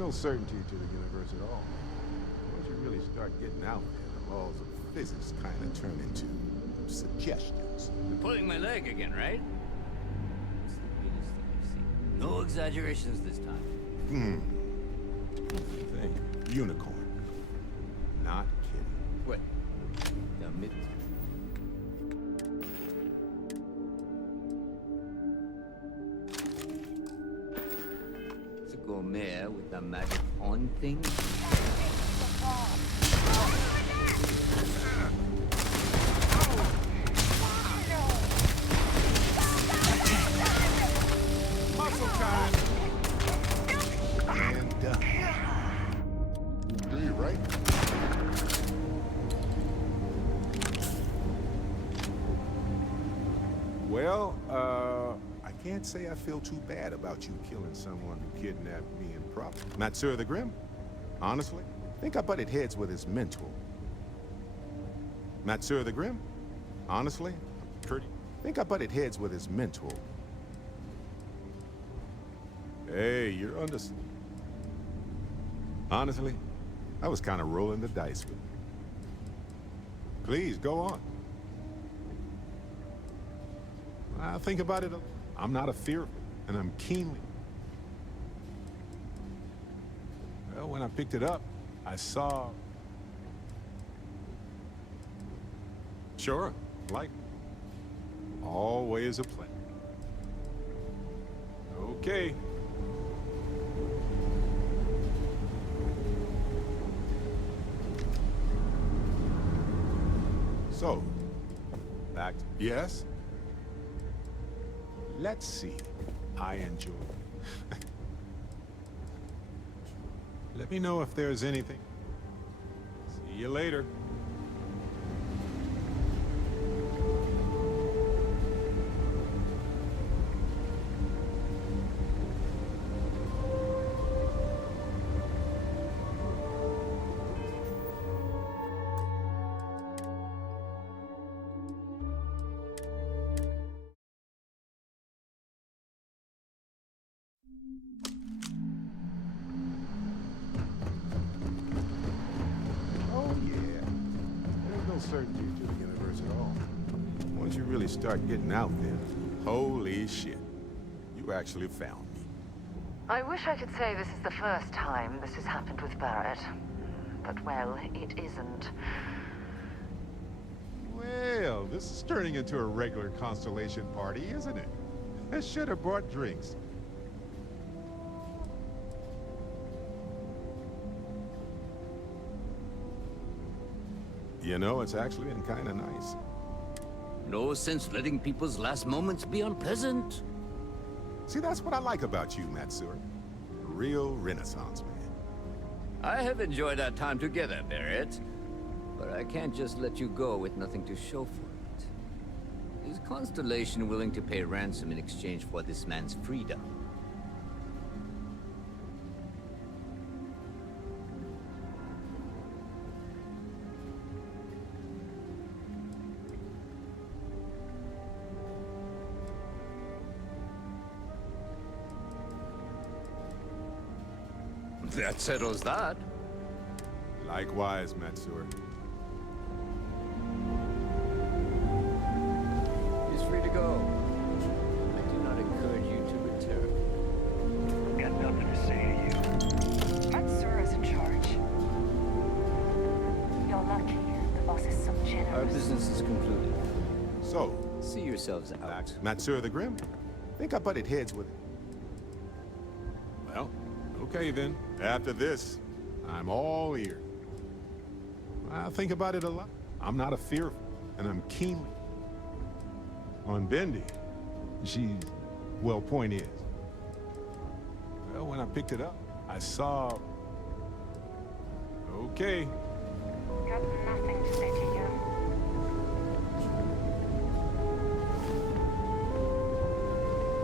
no certainty to the universe at all. Once you really start getting out there, the laws of physics kind of turn into suggestions. You're pulling my leg again, right? It's the weirdest thing I've seen. No exaggerations this time. Thing. Unicorn. Not kidding. What? The mid... It's a gourmet with the magic on thing. Muscle time! And done. You're right. Well, I can't say I feel too bad about you killing someone who kidnapped me and Prop. Matsura the Grim? Honestly, I think I butted heads with his mentor. Matsura the Grim? Honestly, I think I butted heads with his mentor. Hey, you're under... Honestly, I was kind of rolling the dice with you. Please, go on. I think about it. I'm not a fearful, and I'm keenly... Well, when I picked it up, I saw... Sure, like... Always a plan. Okay. So, back to... Yes? Let's see. I enjoy. Let me know if there's anything. See you later. Oh, yeah. There's no certainty to the universe at all. Once you really start getting out there, holy shit. You actually found me. I wish I could say this is the first time this has happened with Barrett. But, well, it isn't. Well, this is turning into a regular Constellation party, isn't it? I should have brought drinks. You know, it's actually been kind of nice. No sense letting people's last moments be unpleasant. See, that's what I like about you, Matsura. A real Renaissance man. I have enjoyed our time together, Barrett. But I can't just let you go with nothing to show for it. Is Constellation willing to pay ransom in exchange for this man's freedom? That settles that. Likewise, Matsura. He's free to go. I do not encourage you to return. Got nothing to say to you. Matsura's in charge. You're lucky. The boss is so generous. Our business is concluded. So, see yourselves out. Matsura the Grim? Think I butted heads with it. Well, okay then. After this, I'm all ears. I think about it a lot. I'm not a fearful, and I'm keenly... On Bendy, she's... Well, point is... Well, when I picked it up, I saw... Okay. Got nothing to say to you.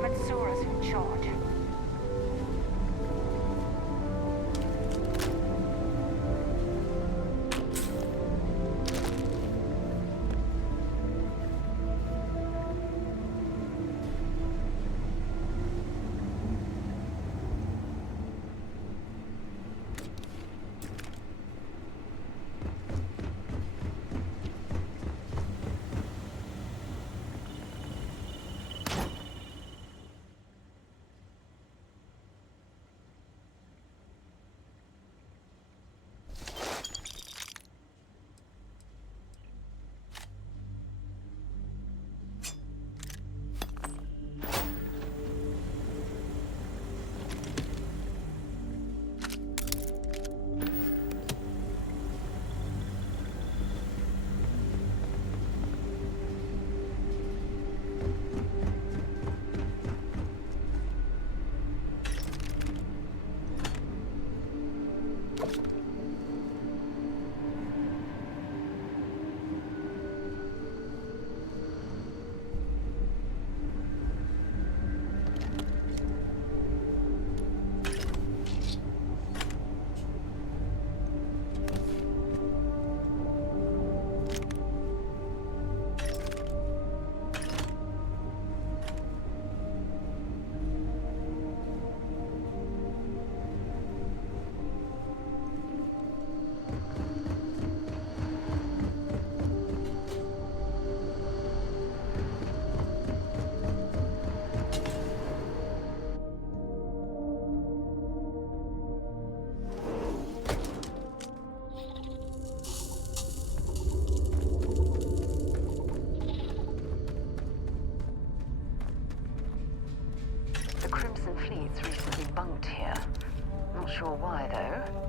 Matsura's in charge. heartbeats recently bunked here. Not sure why, though.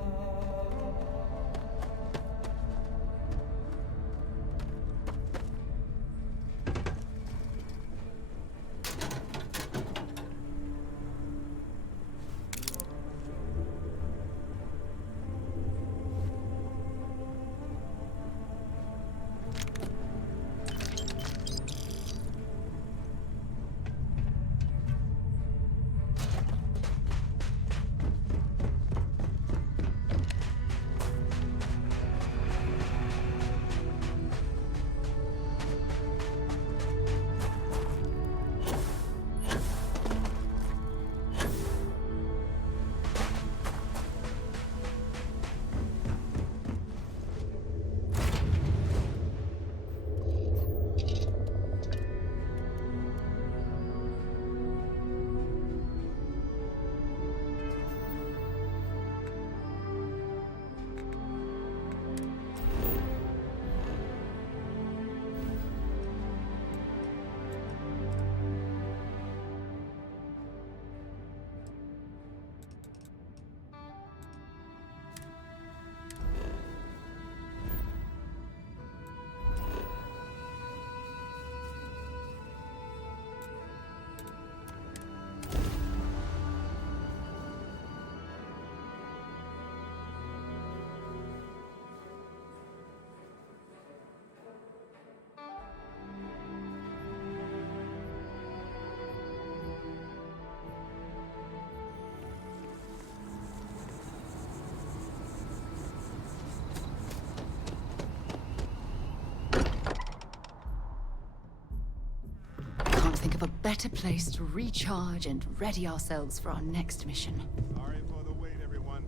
Can't think of a better place to recharge and ready ourselves for our next mission. Sorry for the wait, everyone.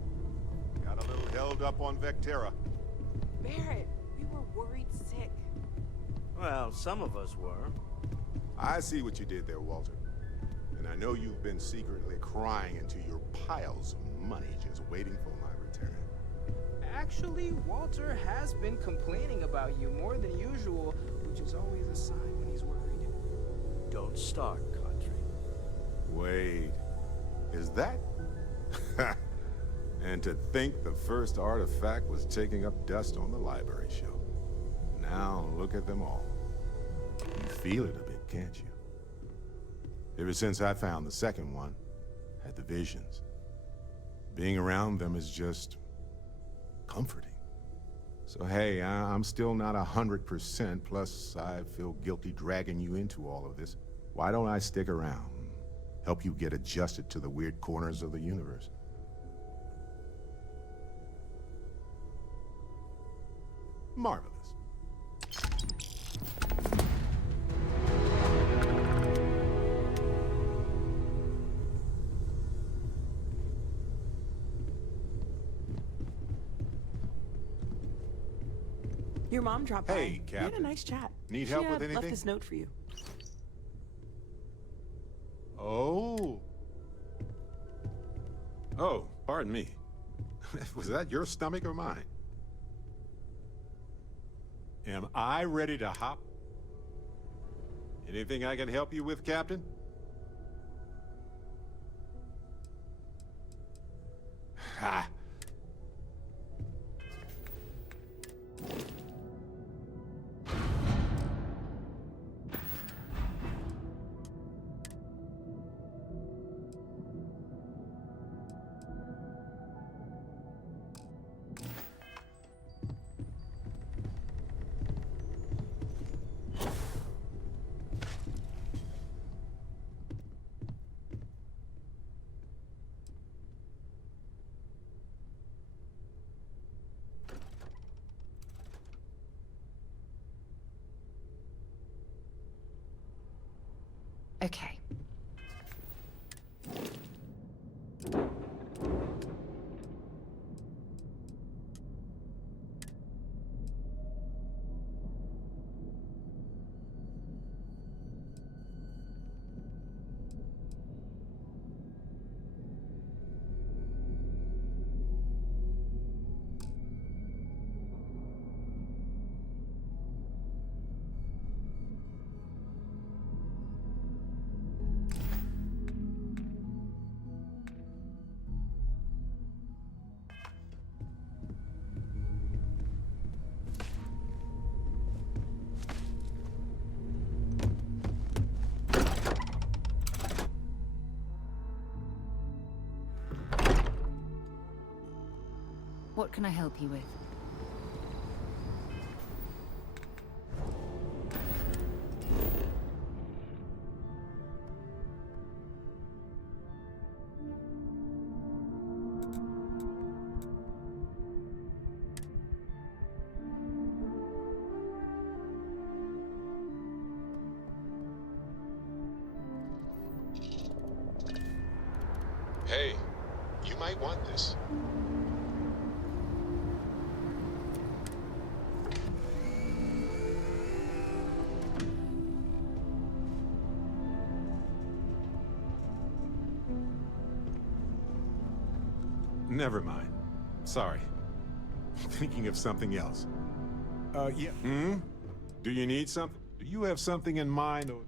Got a little held up on Vectera. Barrett, we were worried sick. Well, some of us were. I see what you did there, Walter. And I know you've been secretly crying into your piles of money just waiting for my return. Actually, Walter has been complaining about you more than usual, which is always a sign when he's worried. Don't start, Country. Wait, is that? And to think the first artifact was taking up dust on the library shelf. Now look at them all. You feel it a bit, can't you? Ever since I found the second one, had the visions. Being around them is just comforting. So hey, I'm still not 100%, plus I feel guilty dragging you into all of this. Why don't I stick around? Help you get adjusted to the weird corners of the universe. Marvelous. Your mom dropped by. Hey, We had a Captain. nice chat. Need She, help with left anything? this note for you. Oh. Oh, pardon me. Was that your stomach or mine? Am I ready to hop? Anything I can help you with, Captain? Ha! Okay. What can I help you with? Hey, you might want this. Never mind. Sorry. Thinking of something else. Yeah. Do you need something? Do you have something in mind or...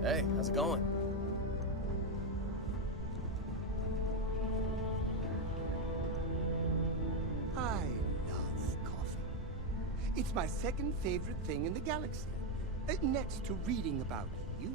Hey, how's it going? I love coffee. It's my second favorite thing in the galaxy, next to reading about you.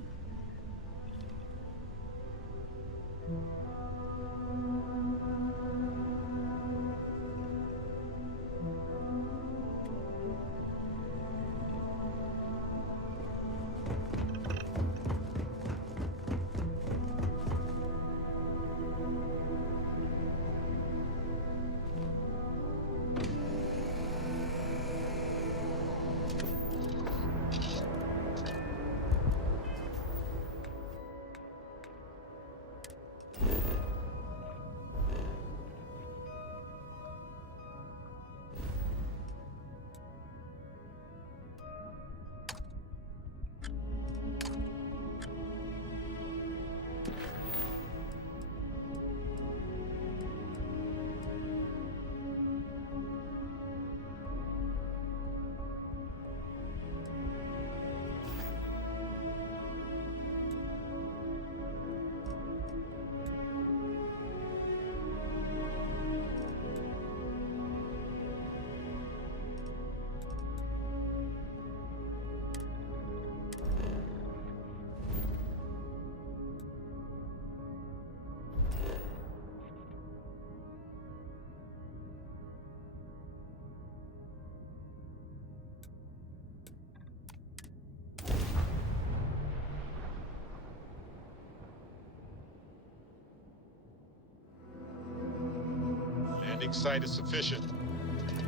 Landing site is sufficient.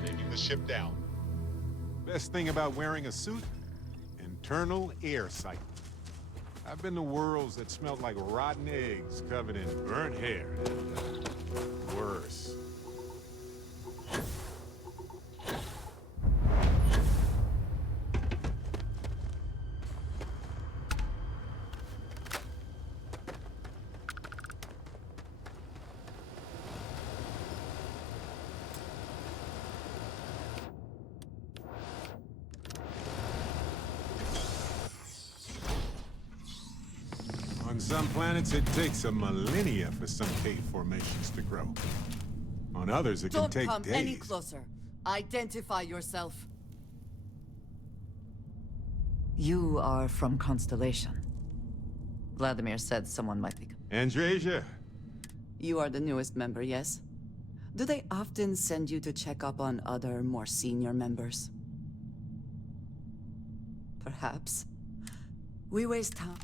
Taking the ship down. Best thing about wearing a suit? Internal air sight. I've been to worlds that smelled like rotten eggs covered in burnt hair. Worse. On some planets, it takes a millennia for some cave formations to grow. On others, it can Don't take come days. any closer. Identify yourself. You are from Constellation. Vladimir said someone might be... Andresia. You are the newest member, yes? Do they often send you to check up on other, more senior members? Perhaps. We waste time...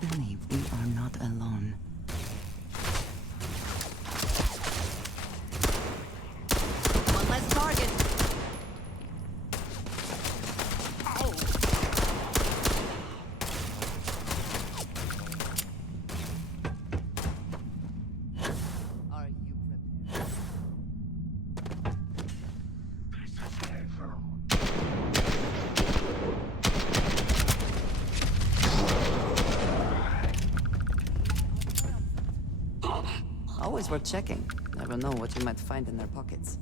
believe we are not alone. One less target. Are you prepared? Always worth checking. Never know what you might find in their pockets.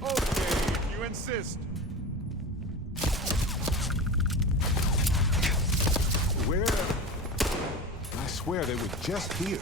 Okay, if you insist. Where? I swear they were just here.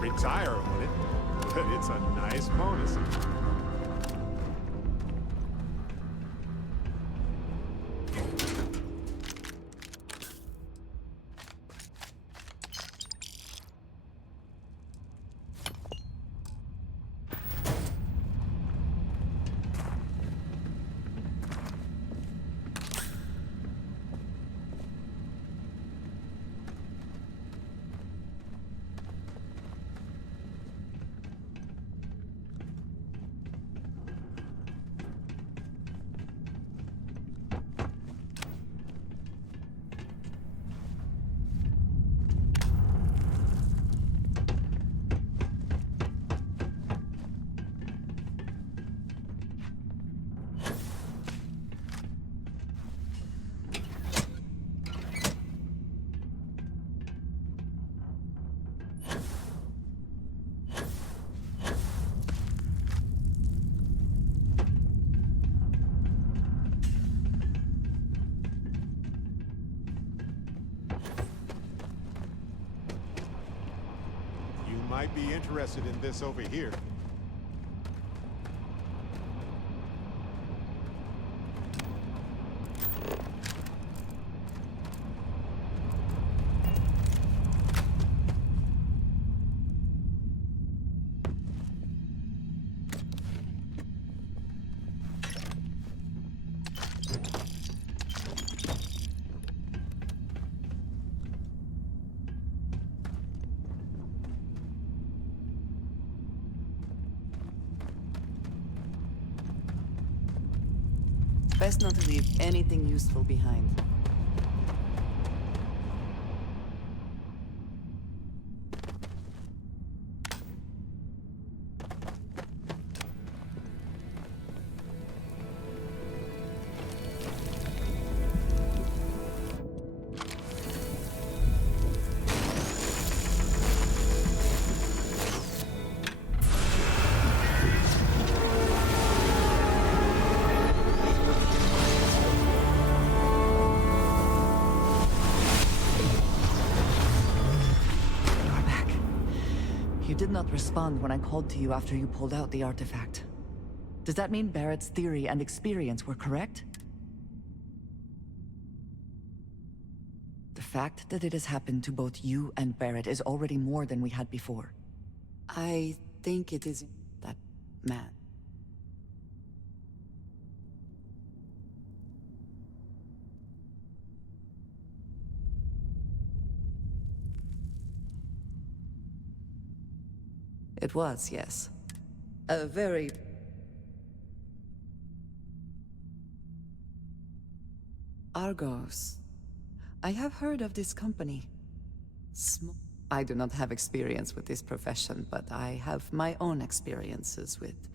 Retire on it, but it's a nice bonus. might be interested in this over here. Best not to leave anything useful behind. You did not respond when I called to you after you pulled out the artifact. Does that mean Barrett's theory and experience were correct? The fact that it has happened to both you and Barrett is already more than we had before. I think it is that man. It was, yes. A very... Argos. I have heard of this company. I do not have experience with this profession, but I have my own experiences with...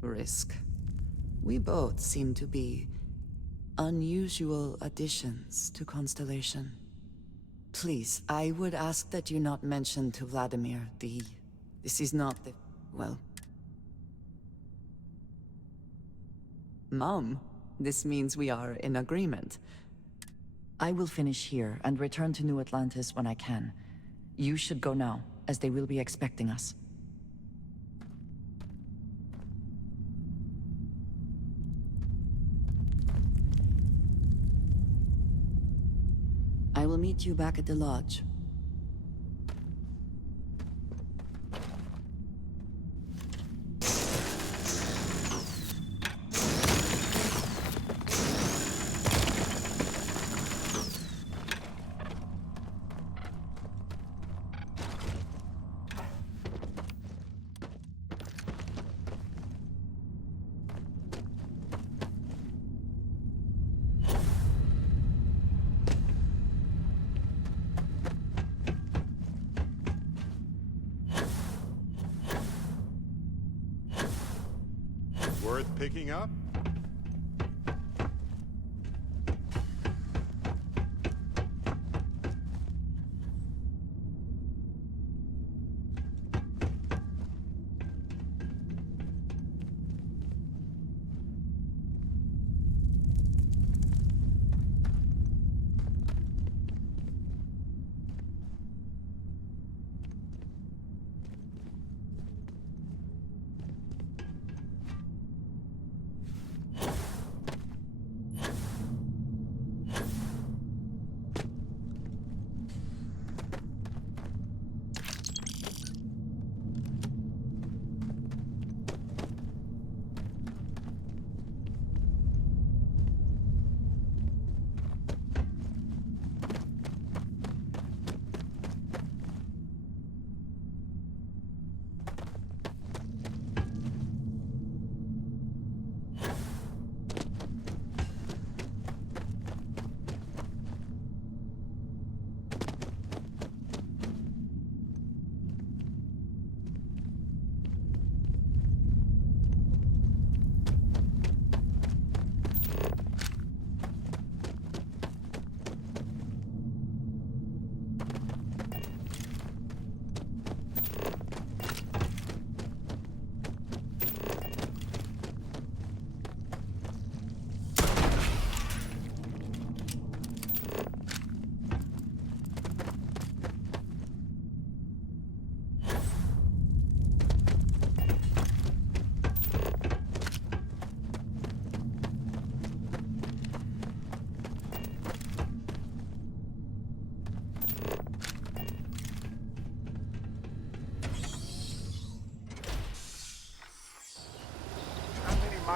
risk. We both seem to be unusual additions to Constellation. Please, I would ask that you not mention to Vladimir this is not the... well... Mom, this means we are in agreement. I will finish here and return to New Atlantis when I can. You should go now, as they will be expecting us. I will meet you back at the lodge. Worth picking up?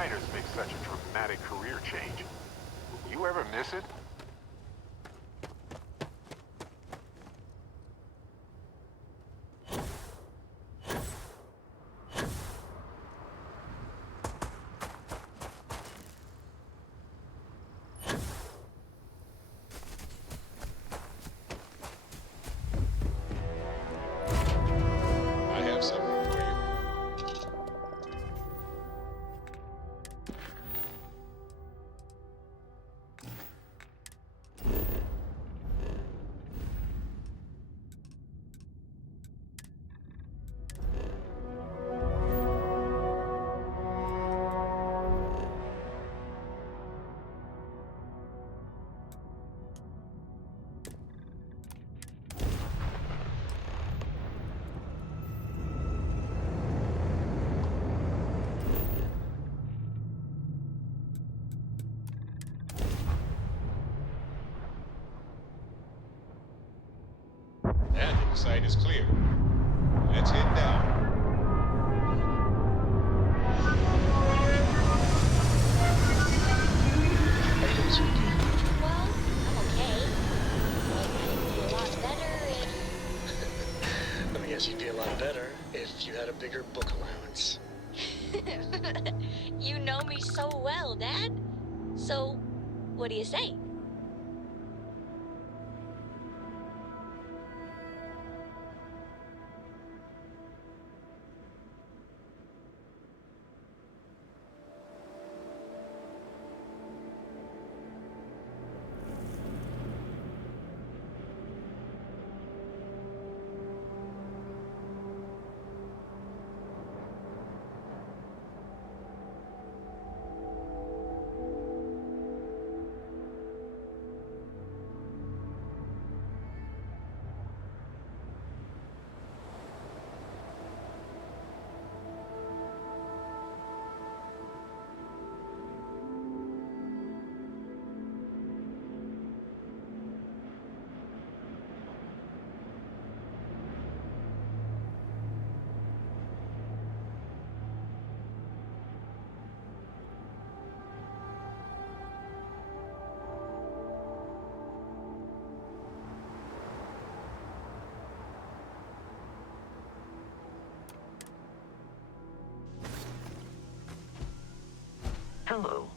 miners make such a dramatic career change. You ever miss it? I have something for you. That side is clear. Let's head down. Well, I'm okay. But I'd be a lot better if... Let me guess, you'd be a lot better if you had a bigger book allowance. You know me so well, Dad. So, what do you say? Hello.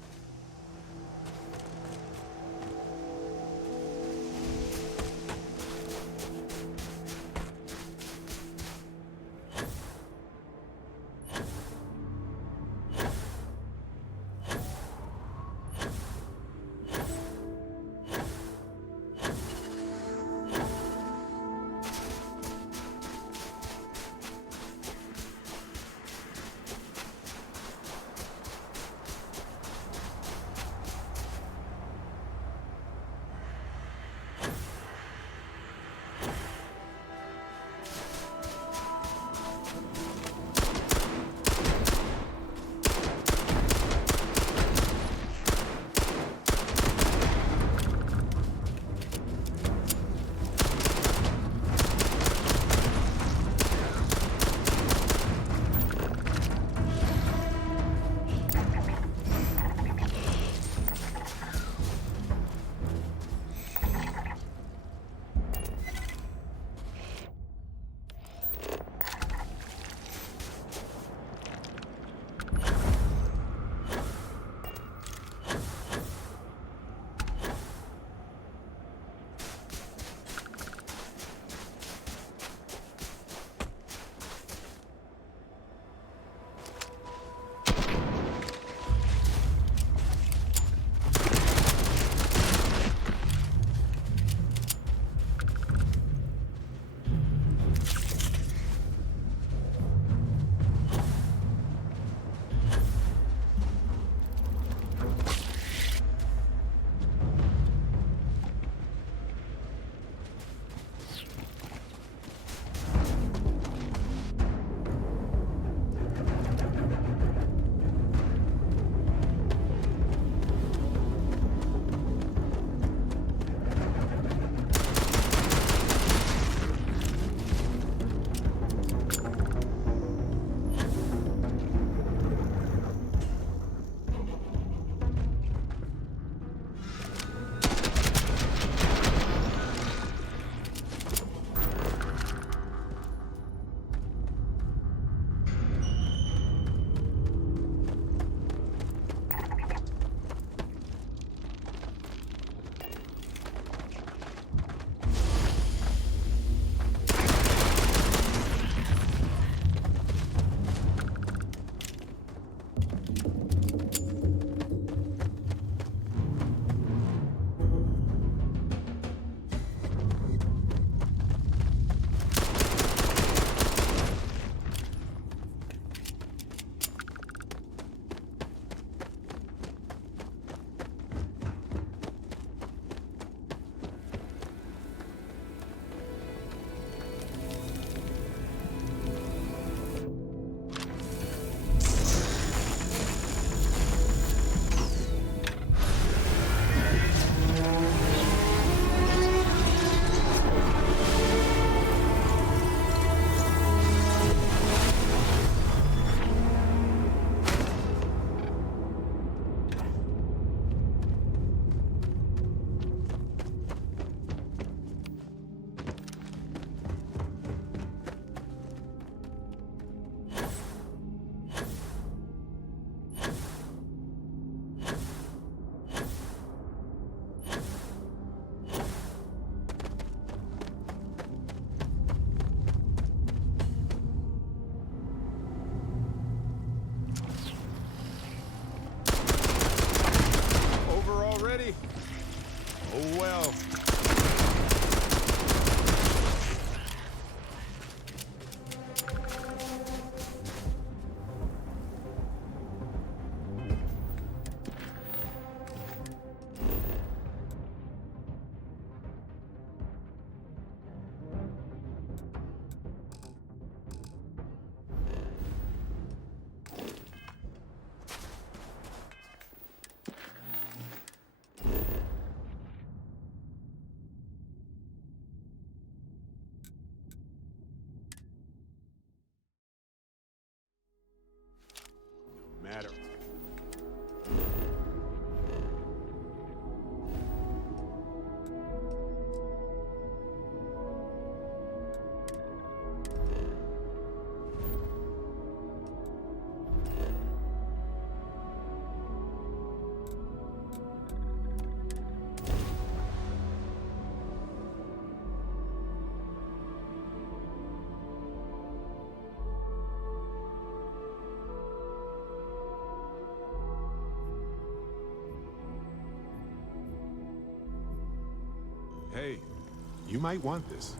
You might want this.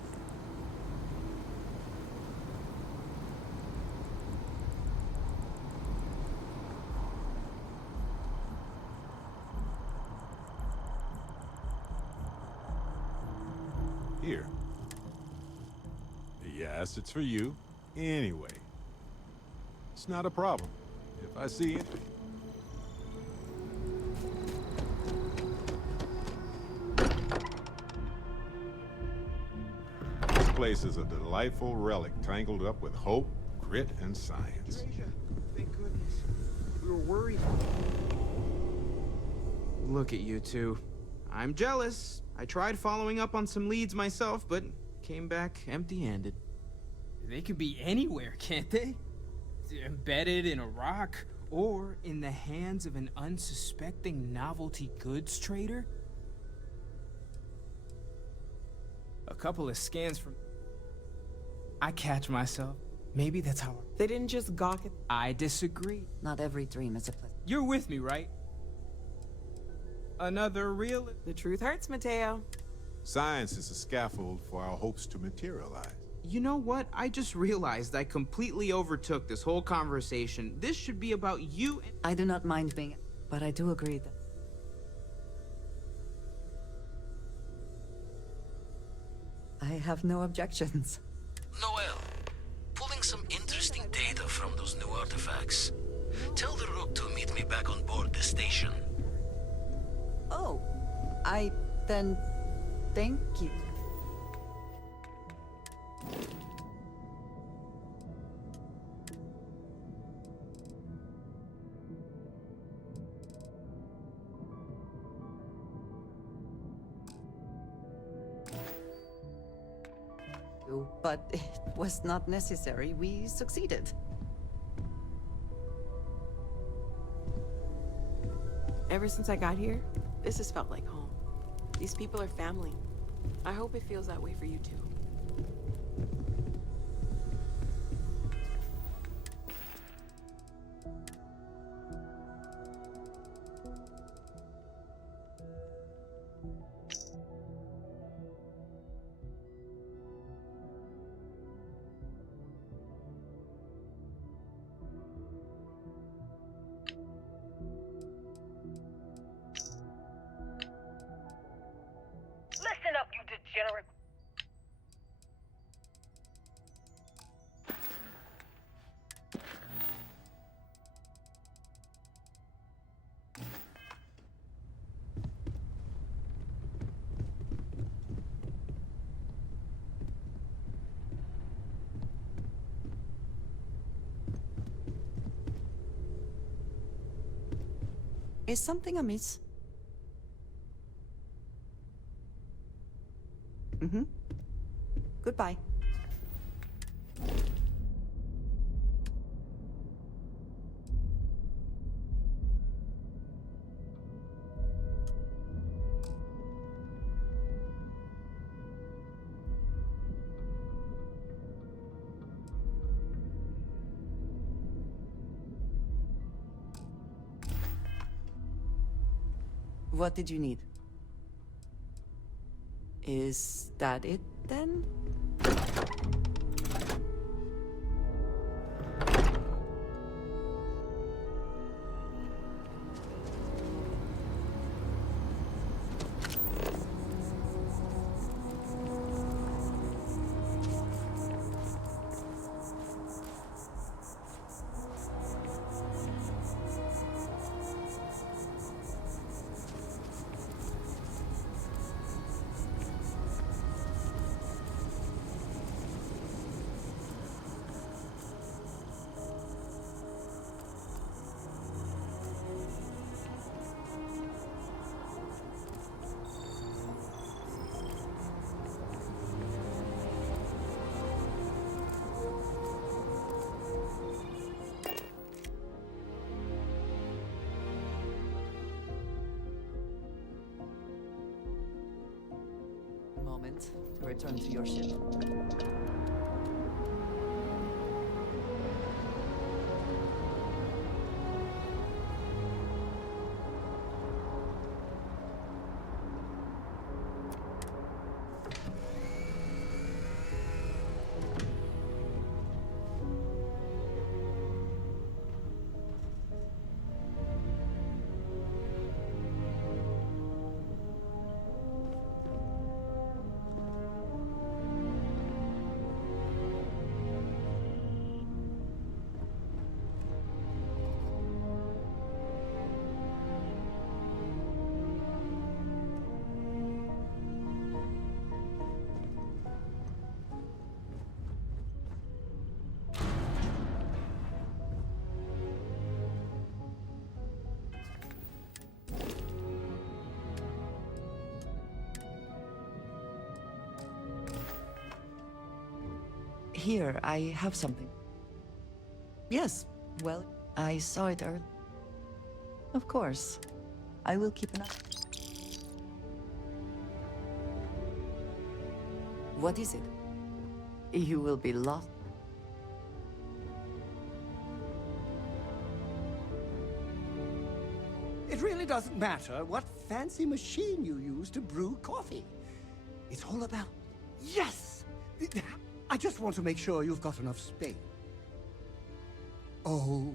Here. Yes, it's for you. Anyway. It's not a problem. If I see anything. This place is a delightful relic tangled up with hope, grit, and science. Thank goodness. We were worried. Look at you two. I'm jealous. I tried following up on some leads myself, but came back empty-handed. They could be anywhere, can't they? Embedded in a rock, or in the hands of an unsuspecting novelty goods trader? A couple of scans from... I catch myself. Maybe that's how They didn't just gawk at... I disagree. Not every dream is a pleasant. You're with me, right? Another real... The truth hurts, Mateo. Science is a scaffold for our hopes to materialize. You know what? I just realized I completely overtook this whole conversation. This should be about you and... I do not mind being... But I do agree that... I have no objections. Noel, pulling some interesting data from those new artifacts. Tell the Rook to meet me back on board the station. Oh, then thank you. But it was not necessary. We succeeded. Ever since I got here, this has felt like home. These people are family. I hope it feels that way for you too. Listen up, you degenerate. Is something amiss? Goodbye. What did you need? Is that it then? Moment to return to your ship. Here, I have something. Yes, well, I saw it earlier. Of course. I will keep an eye. What is it? You will be lost. It really doesn't matter what fancy machine you use to brew coffee. It's all about... Yes! I just want to make sure you've got enough space. Oh.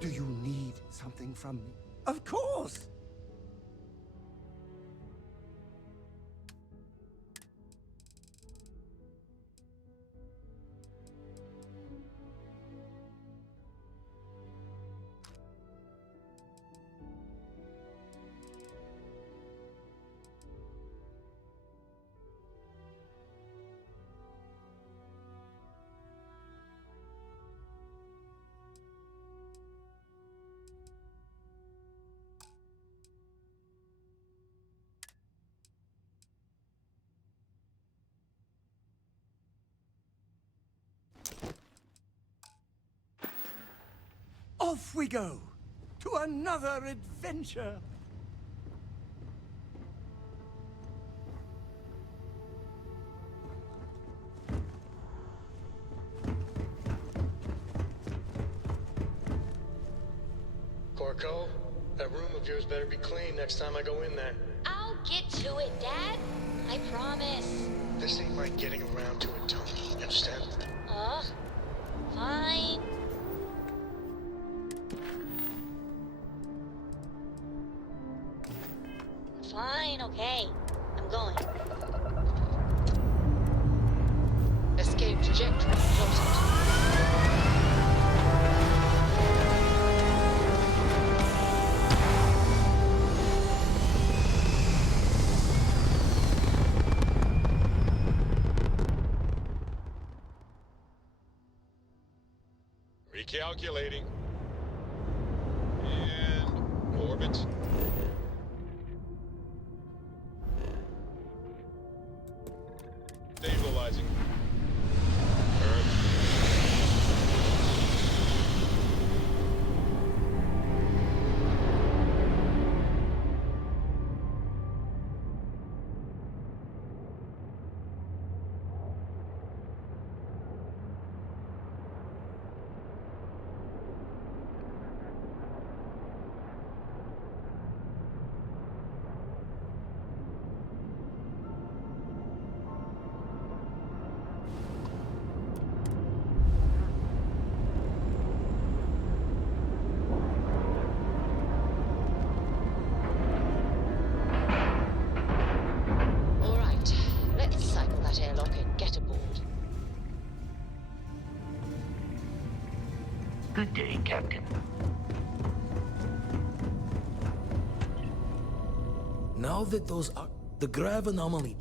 Do you need something from me? Of course! Off we go! To another adventure! Corco, that room of yours better be clean next time I go in there. I'll get to it, Dad. I promise. This ain't like getting around to it, Tony. You understand? Fine. Fine, okay. I'm going. Escape trajectory plotted. Recalculating. And orbit. Stabilizing. Earth. All right, let's cycle that airlock and get aboard. Good day, Captain. Now that those are the grav anomaly.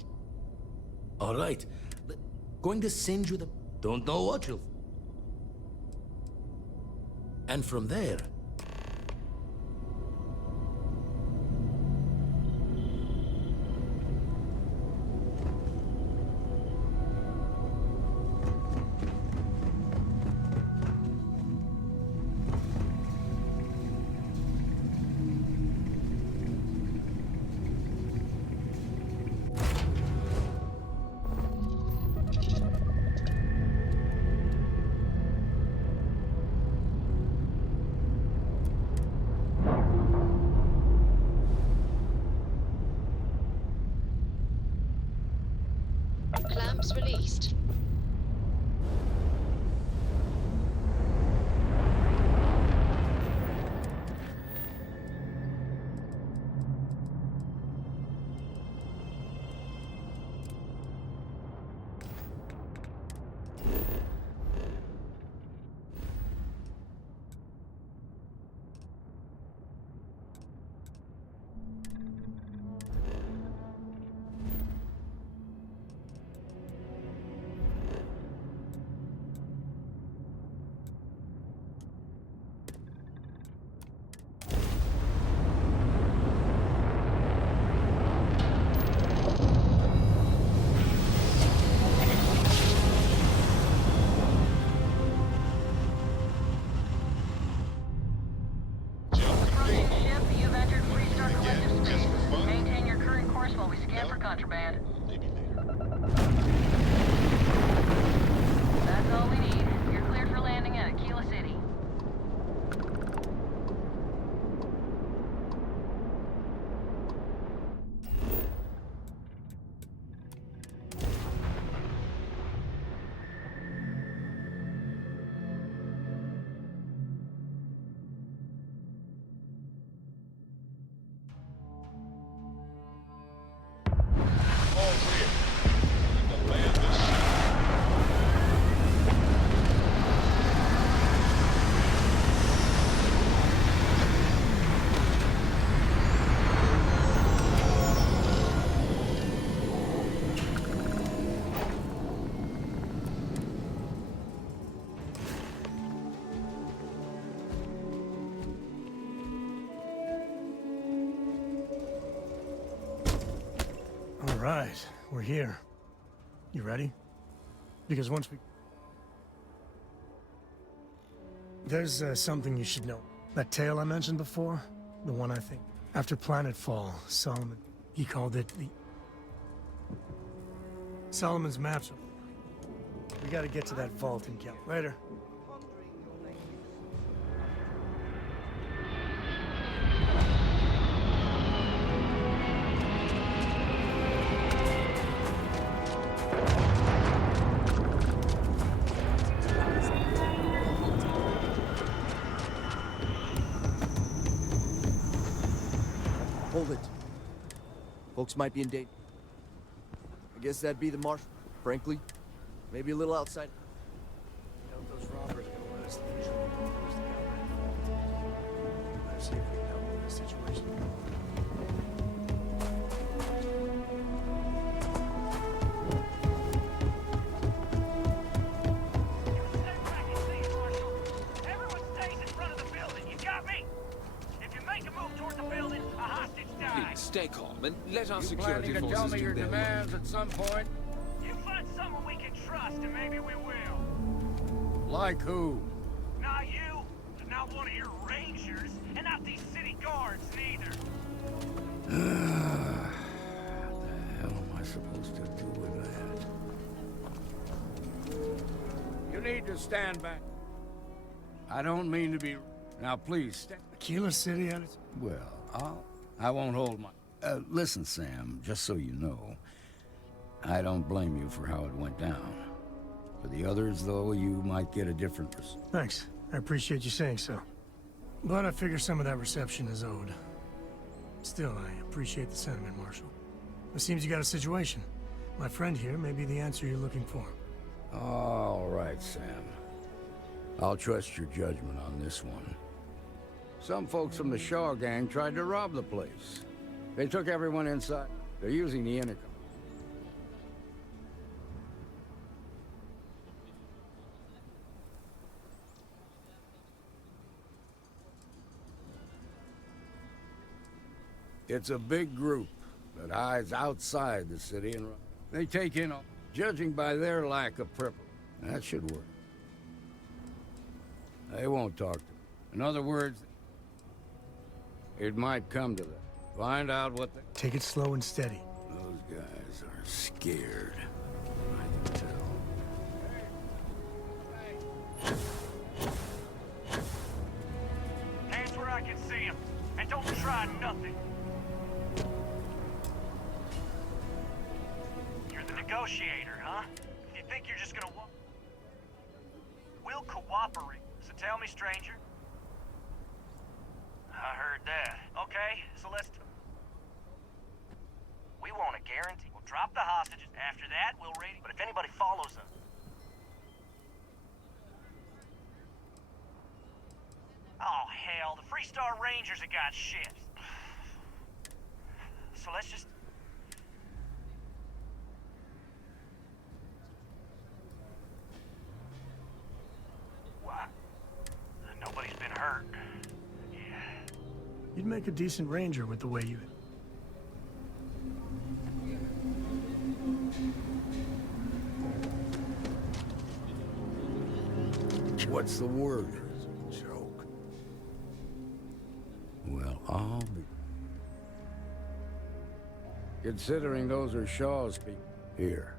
All right, going to send you the. Don't know what you'll. And from there. Clamps released. right, we're here. You ready? Because once we... There's something you should know. That tale I mentioned before, the one I think. After Planetfall, Solomon, he called it the... Solomon's Maps. We gotta get to that vault and kill. Later. Hold it. Folks might be in danger. I guess that'd be the marshal. Frankly, maybe a little outside. You know, those robbers go last. They usually go first to go. Let's see if we can help with this situation. Please, stay calm and let our You security planning to forces tell me do your their demands at some point? You find someone we can trust, and maybe we will. Like who? Not you, not one of your rangers, and not these city guards neither. The hell am I supposed to do with that? You need to stand back. I don't mean to be... Now, please, stand... Aquila City at its... Well, I won't hold my... listen, Sam, just so you know, I don't blame you for how it went down. For the others, though, you might get a different... Thanks. I appreciate you saying so. But I figure some of that reception is owed. Still, I appreciate the sentiment, Marshal. It seems you got a situation. My friend here may be the answer you're looking for. All right, Sam. I'll trust your judgment on this one. Some folks from the Shaw gang tried to rob the place. They took everyone inside. They're using the intercom. It's a big group that hides outside the city and they take in, judging by their lack of preparation. That should work. They won't talk to me. In other words, it might come to that. Find out what they... Take it slow and steady. Those guys are scared. I can tell. Hands where I can see them, and don't try nothing. You're the negotiator, huh? You think you're just gonna walk? We'll cooperate, so tell me, stranger. I heard that. Okay, so let's... We want a guarantee. We'll drop the hostages. After that, we'll raid... But if anybody follows us... Oh, hell, the Freestar Rangers have got ships. So let's just... What? Nobody's been hurt. You'd make a decent ranger with the way you... What's the word? Joke. Well, I'll be... Considering those are Shaw's people. Here.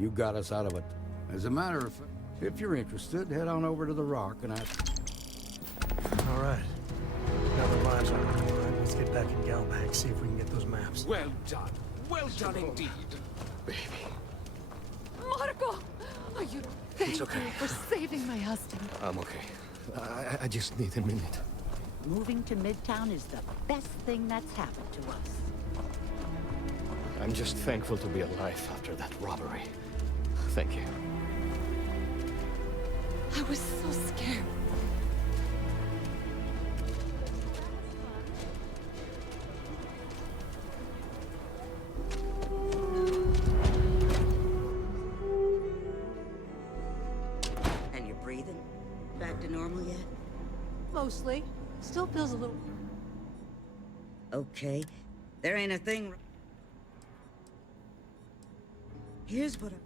You got us out of it. As a matter of fact, if you're interested, head on over to the Rock and All right. Now the lives are on the line. Let's get back in Galbank, see if we can get those maps. Well done. Well done indeed. Baby. Marco! Are you... Thank okay. you for saving my husband. I'm okay. I just need a minute. Moving to Midtown is the best thing that's happened to us. I'm just thankful to be alive after that robbery. Thank you. I was so scared. And you're breathing? Back to normal yet? Mostly. Still feels a little... Okay. There ain't a thing... Here's what I...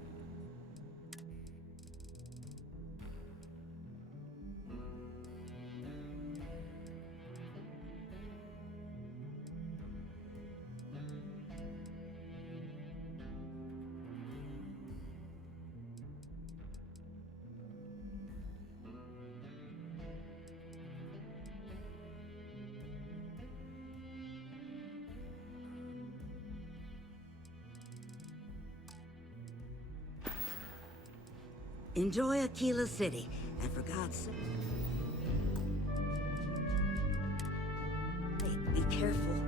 Enjoy Aquila City, and for God's sake... Hey, be careful.